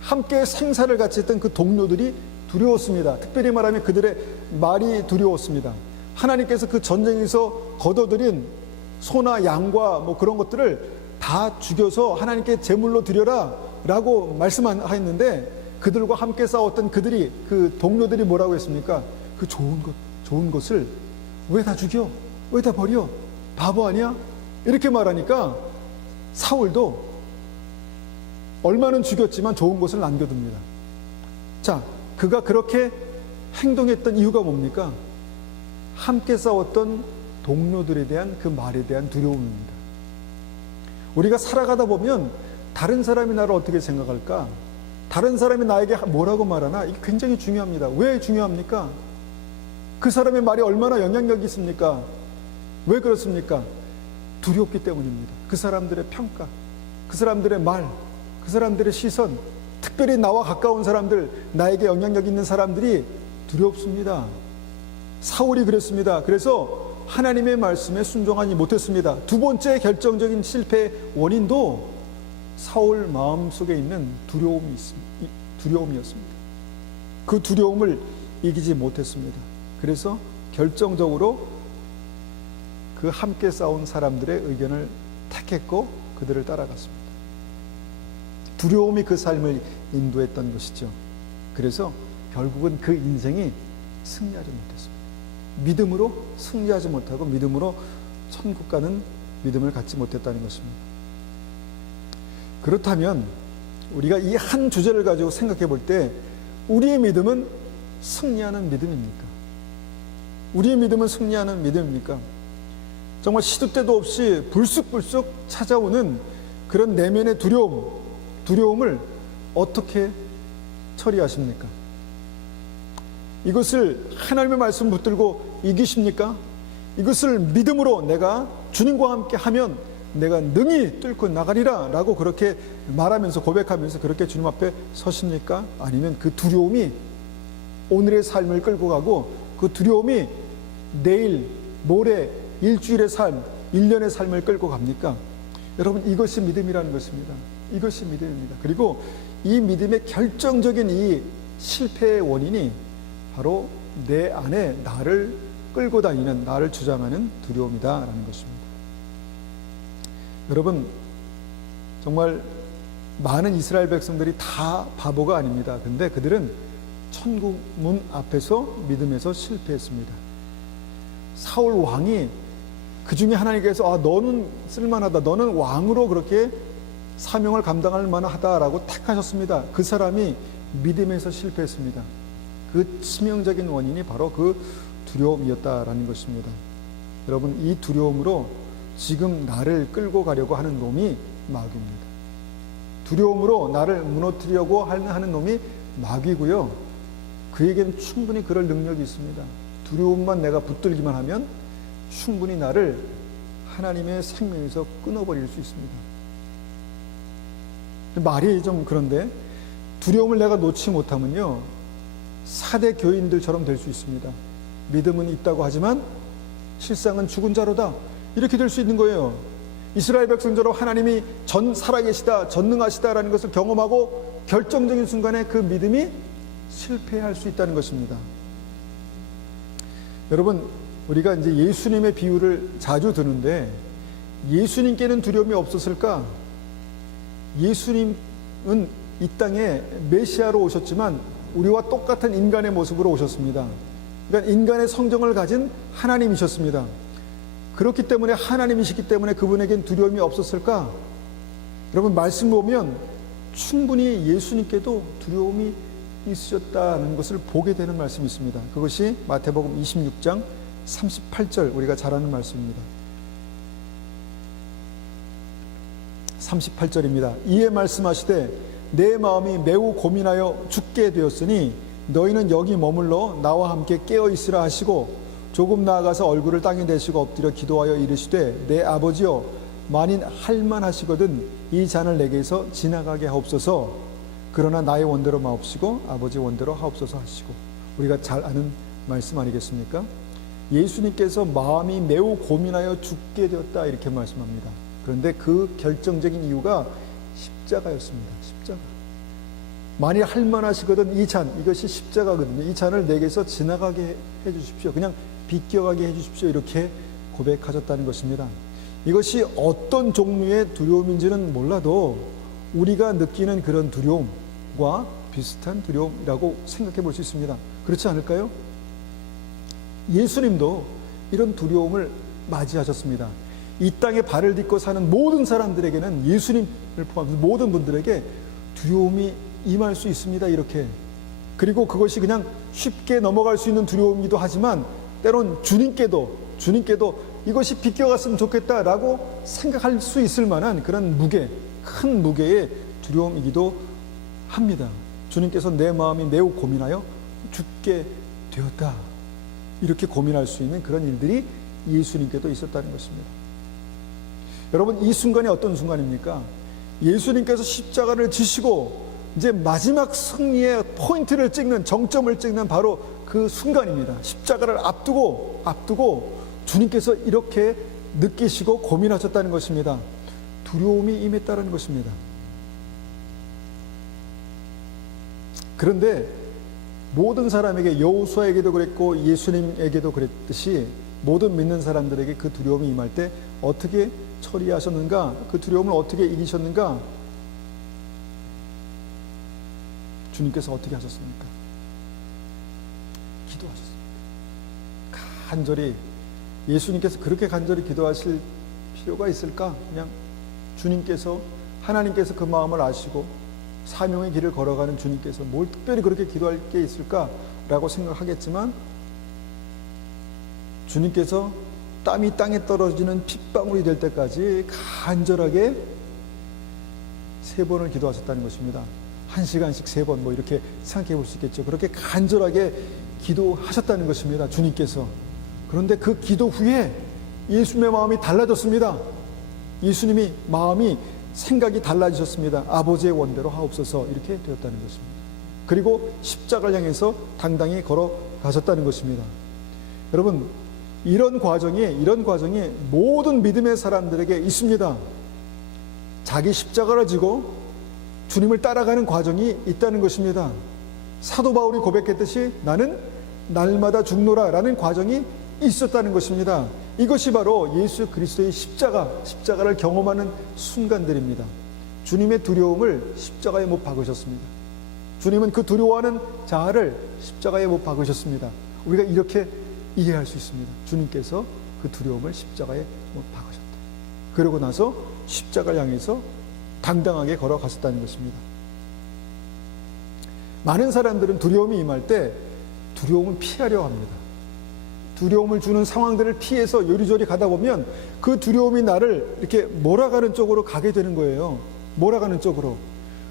함께 생사를 같이 했던 그 동료들이 두려웠습니다. 특별히 말하면 그들의 말이 두려웠습니다. 하나님께서 그 전쟁에서 거둬들인 소나 양과 뭐 그런 것들을 다 죽여서 하나님께 제물로 드려라 라고 말씀하였는데 그들과 함께 싸웠던 그 동료들이 뭐라고 했습니까? 그 좋은 것을 왜 다 죽여? 왜 다 버려? 바보 아니야? 이렇게 말하니까 사울도 얼마는 죽였지만 좋은 것을 남겨둡니다. 자, 그가 그렇게 행동했던 이유가 뭡니까? 함께 싸웠던 동료들에 대한 그 말에 대한 두려움입니다. 우리가 살아가다 보면 다른 사람이 나를 어떻게 생각할까? 다른 사람이 나에게 뭐라고 말하나? 이게 굉장히 중요합니다. 왜 중요합니까? 그 사람의 말이 얼마나 영향력이 있습니까? 왜 그렇습니까? 두렵기 때문입니다. 그 사람들의 평가, 그 사람들의 말, 그 사람들의 시선, 특별히 나와 가까운 사람들, 나에게 영향력 있는 사람들이 두렵습니다. 사울이 그랬습니다. 그래서 하나님의 말씀에 순종하지 못했습니다. 두 번째 결정적인 실패의 원인도 사울 마음속에 있는 두려움이었습니다. 그 두려움을 이기지 못했습니다. 그래서 결정적으로 그 함께 싸운 사람들의 의견을 택했고 그들을 따라갔습니다. 두려움이 그 삶을 인도했던 것이죠. 그래서 결국은 그 인생이 승리하지 못했습니다. 믿음으로 승리하지 못하고 믿음으로 천국 가는 믿음을 갖지 못했다는 것입니다. 그렇다면 우리가 이 한 주제를 가지고 생각해 볼 때 우리의 믿음은 승리하는 믿음입니까? 우리의 믿음은 승리하는 믿음입니까? 정말 시도 때도 없이 불쑥불쑥 찾아오는 그런 내면의 두려움을 어떻게 처리하십니까? 이것을 하나님의 말씀 붙들고 이기십니까? 이것을 믿음으로 내가 주님과 함께 하면 내가 능히 뚫고 나가리라 라고 그렇게 말하면서 고백하면서 그렇게 주님 앞에 서십니까? 아니면 그 두려움이 오늘의 삶을 끌고 가고 그 두려움이 내일, 모레, 일주일의 삶, 1년의 삶을 끌고 갑니까? 여러분, 이것이 믿음이라는 것입니다. 이것이 믿음입니다. 그리고 이 믿음의 결정적인 이 실패의 원인이 바로 내 안에 나를 끌고 다니는, 나를 주장하는 두려움이다라는 것입니다. 여러분, 정말 많은 이스라엘 백성들이 다 바보가 아닙니다. 근데 그들은 천국 문 앞에서 믿음에서 실패했습니다. 사울 왕이 그 중에 하나님께서 너는 쓸만하다, 너는 왕으로 그렇게 사명을 감당할 만하다라고 택하셨습니다. 그 사람이 믿음에서 실패했습니다. 그 치명적인 원인이 바로 그 두려움이었다라는 것입니다. 여러분, 이 두려움으로 지금 나를 끌고 가려고 하는 놈이 마귀입니다. 두려움으로 나를 무너뜨리려고 하는 놈이 마귀고요. 그에게는 충분히 그럴 능력이 있습니다. 두려움만 내가 붙들기만 하면 충분히 나를 하나님의 생명에서 끊어버릴 수 있습니다. 말이 좀 그런데 두려움을 내가 놓지 못하면요, 사대 교인들처럼 될 수 있습니다. 믿음은 있다고 하지만 실상은 죽은 자로다, 이렇게 될 수 있는 거예요. 이스라엘 백성처럼 하나님이 살아계시다, 전능하시다라는 것을 경험하고 결정적인 순간에 그 믿음이 실패할 수 있다는 것입니다. 여러분, 우리가 이제 예수님의 비유를 자주 드는데 예수님께는 두려움이 없었을까? 예수님은 이 땅에 메시아로 오셨지만 우리와 똑같은 인간의 모습으로 오셨습니다. 그러니까 인간의 성정을 가진 하나님이셨습니다. 그렇기 때문에 하나님이시기 때문에 그분에겐 두려움이 없었을까? 여러분, 말씀 보면 충분히 예수님께도 두려움이 있으셨다는 것을 보게 되는 말씀이 있습니다. 그것이 마태복음 26장 38절, 우리가 잘 아는 말씀입니다. 38절입니다. 이에 말씀하시되 내 마음이 매우 고민하여 죽게 되었으니 너희는 여기 머물러 나와 함께 깨어 있으라 하시고 조금 나아가서 얼굴을 땅에 대시고 엎드려 기도하여 이르시되 내 아버지여, 만일 할만하시거든 이 잔을 내게서 지나가게 하옵소서. 그러나 나의 원대로 마옵시고 아버지 원대로 하옵소서 하시고. 우리가 잘 아는 말씀 아니겠습니까? 예수님께서 마음이 매우 고민하여 죽게 되었다, 이렇게 말씀합니다. 그런데 그 결정적인 이유가 십자가였습니다. 십자가. 만일 할만하시거든 이 잔, 이것이 십자가거든요. 이 잔을 내게서 지나가게 해 주십시오. 그냥 비껴가게 해 주십시오. 이렇게 고백하셨다는 것입니다. 이것이 어떤 종류의 두려움인지는 몰라도 우리가 느끼는 그런 두려움과 비슷한 두려움이라고 생각해 볼 수 있습니다. 그렇지 않을까요? 예수님도 이런 두려움을 맞이하셨습니다. 이 땅에 발을 딛고 사는 모든 사람들에게는, 예수님을 포함해서 모든 분들에게 두려움이 임할 수 있습니다. 이렇게. 그리고 그것이 그냥 쉽게 넘어갈 수 있는 두려움이기도 하지만 때론 주님께도 이것이 비껴갔으면 좋겠다라고 생각할 수 있을 만한 그런 큰 무게의 두려움이기도 합니다. 주님께서 내 마음이 매우 고민하여 죽게 되었다, 이렇게 고민할 수 있는 그런 일들이 예수님께도 있었다는 것입니다. 여러분, 이 순간이 어떤 순간입니까? 예수님께서 십자가를 지시고 이제 마지막 승리의 포인트를 찍는, 정점을 찍는 바로 그 순간입니다. 십자가를 앞두고 주님께서 이렇게 느끼시고 고민하셨다는 것입니다. 두려움이 임했다는 것입니다. 그런데 모든 사람에게, 여호수아에게도 그랬고 예수님에게도 그랬듯이 모든 믿는 사람들에게 그 두려움이 임할 때 어떻게 처리하셨는가? 그 두려움을 어떻게 이기셨는가? 주님께서 어떻게 하셨습니까? 기도하셨습니다. 간절히. 예수님께서 그렇게 간절히 기도하실 필요가 있을까? 그냥 주님께서, 하나님께서 그 마음을 아시고 사명의 길을 걸어가는 주님께서 뭘 특별히 그렇게 기도할 게 있을까라고 생각하겠지만, 주님께서 땀이 땅에 떨어지는 핏방울이 될 때까지 간절하게 3번을 기도하셨다는 것입니다. 1시간씩 3번, 뭐 이렇게 생각해 볼 수 있겠죠. 그렇게 간절하게 기도하셨다는 것입니다, 주님께서. 그런데 그 기도 후에 예수님의 마음이 달라졌습니다. 예수님이 마음이, 생각이 달라지셨습니다. 아버지의 원대로 하옵소서, 이렇게 되었다는 것입니다. 그리고 십자가를 향해서 당당히 걸어가셨다는 것입니다. 여러분, 이런 과정이 모든 믿음의 사람들에게 있습니다. 자기 십자가를 지고 주님을 따라가는 과정이 있다는 것입니다. 사도 바울이 고백했듯이 나는 날마다 죽노라 라는 과정이 있었다는 것입니다. 이것이 바로 예수 그리스도의 십자가를 경험하는 순간들입니다. 주님의 두려움을 십자가에 못 박으셨습니다. 주님은 그 두려워하는 자아를 십자가에 못 박으셨습니다. 우리가 이렇게 이해할 수 있습니다. 주님께서 그 두려움을 십자가에 못 박으셨다. 그러고 나서 십자가를 향해서 당당하게 걸어갔었다는 것입니다. 많은 사람들은 두려움이 임할 때 두려움을 피하려 합니다. 두려움을 주는 상황들을 피해서 요리조리 가다 보면 그 두려움이 나를 이렇게 몰아가는 쪽으로 가게 되는 거예요. 몰아가는 쪽으로.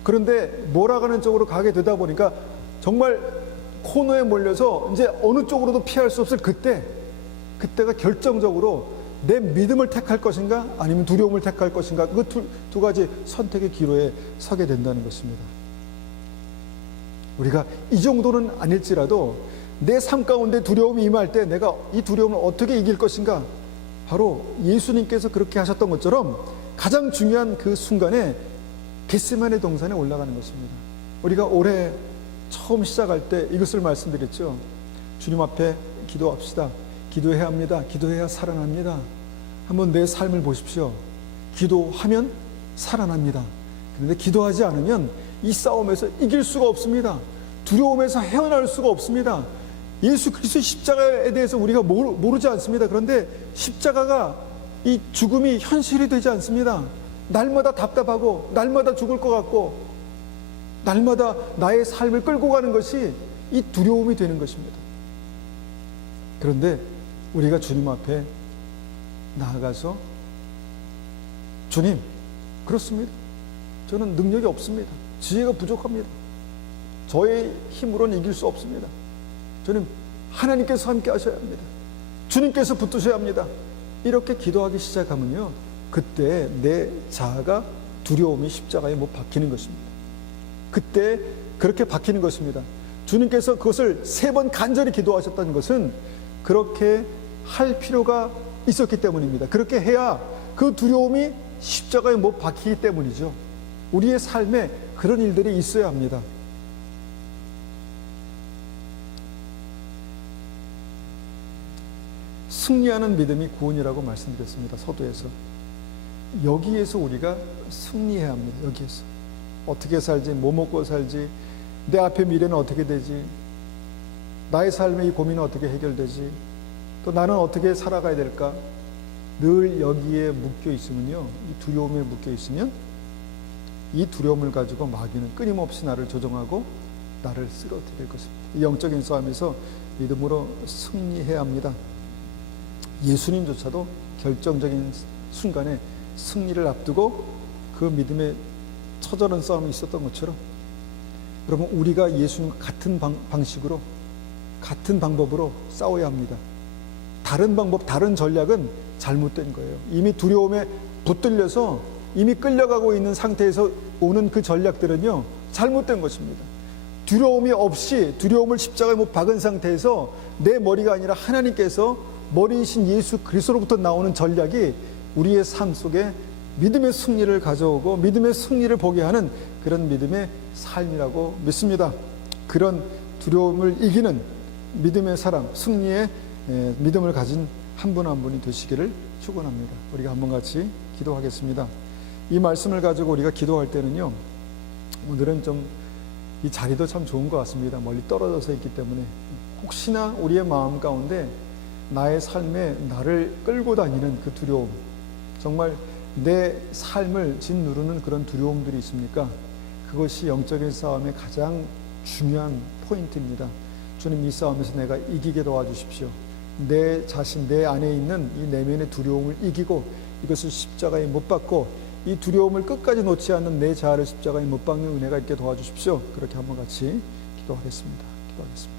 그런데 몰아가는 쪽으로 가게 되다 보니까 정말 코너에 몰려서 이제 어느 쪽으로도 피할 수 없을 그때가 결정적으로 내 믿음을 택할 것인가 아니면 두려움을 택할 것인가, 그 두 가지 선택의 기로에 서게 된다는 것입니다. 우리가 이 정도는 아닐지라도 내 삶 가운데 두려움이 임할 때 내가 이 두려움을 어떻게 이길 것인가, 바로 예수님께서 그렇게 하셨던 것처럼 가장 중요한 그 순간에 겟세마네 동산에 올라가는 것입니다. 우리가 올해 처음 시작할 때 이것을 말씀드렸죠. 주님 앞에 기도합시다. 기도해야 합니다. 기도해야 살아납니다. 한번 내 삶을 보십시오. 기도하면 살아납니다. 그런데 기도하지 않으면 이 싸움에서 이길 수가 없습니다. 두려움에서 헤어날 수가 없습니다. 예수 그리스도의 십자가에 대해서 우리가 모르지 않습니다. 그런데 십자가가, 이 죽음이 현실이 되지 않습니다. 날마다 답답하고 날마다 죽을 것 같고 날마다 나의 삶을 끌고 가는 것이 이 두려움이 되는 것입니다. 그런데 우리가 주님 앞에 나아가서 주님, 그렇습니다. 저는 능력이 없습니다. 지혜가 부족합니다. 저의 힘으로는 이길 수 없습니다. 저는 하나님께서 함께 하셔야 합니다. 주님께서 붙드셔야 합니다. 이렇게 기도하기 시작하면요, 그때 내 자아가 두려움이 십자가에 못 박히는 것입니다. 그때 그렇게 박히는 것입니다. 주님께서 그것을 3번 간절히 기도하셨다는 것은 그렇게 할 필요가 있었기 때문입니다. 그렇게 해야 그 두려움이 십자가에 못 박히기 때문이죠. 우리의 삶에 그런 일들이 있어야 합니다. 승리하는 믿음이 구원이라고 말씀드렸습니다. 서두에서. 여기에서 우리가 승리해야 합니다. 여기에서. 어떻게 살지, 뭐 먹고 살지, 내 앞의 미래는 어떻게 되지, 나의 삶의 이 고민은 어떻게 해결되지, 또 나는 어떻게 살아가야 될까, 늘 여기에 묶여 있으면요, 이 두려움에 묶여 있으면 이 두려움을 가지고 마귀는 끊임없이 나를 조종하고 나를 쓰러뜨릴 것입니다. 이 영적인 싸움에서 믿음으로 승리해야 합니다. 예수님조차도 결정적인 순간에 승리를 앞두고 그 믿음의 처절한 싸움이 있었던 것처럼, 여러분, 우리가 예수님과 같은 방식으로, 같은 방법으로 싸워야 합니다. 다른 방법, 다른 전략은 잘못된 거예요. 이미 두려움에 붙들려서 이미 끌려가고 있는 상태에서 오는 그 전략들은요, 잘못된 것입니다. 두려움이 없이, 두려움을 십자가에 못 박은 상태에서 내 머리가 아니라 하나님께서 머리이신 예수 그리스도로부터 나오는 전략이 우리의 삶 속에 믿음의 승리를 가져오고 믿음의 승리를 보게 하는 그런 믿음의 삶이라고 믿습니다. 그런 두려움을 이기는 믿음의 사람, 승리의 믿음을 가진 한 분 한 분이 되시기를 축원합니다. 우리가 한번 같이 기도하겠습니다. 이 말씀을 가지고 우리가 기도할 때는요, 오늘은 좀 이 자리도 참 좋은 것 같습니다. 멀리 떨어져서 있기 때문에 혹시나 우리의 마음 가운데 나의 삶에 나를 끌고 다니는 그 두려움, 정말 내 삶을 짓누르는 그런 두려움들이 있습니까? 그것이 영적인 싸움의 가장 중요한 포인트입니다. 주님, 이 싸움에서 내가 이기게 도와주십시오. 내 자신, 내 안에 있는 이 내면의 두려움을 이기고 이것을 십자가에 못 박고 이 두려움을 끝까지 놓지 않는 내 자아를 십자가에 못 박는 은혜가 있게 도와주십시오. 그렇게 한번 같이 기도하겠습니다. 기도하겠습니다.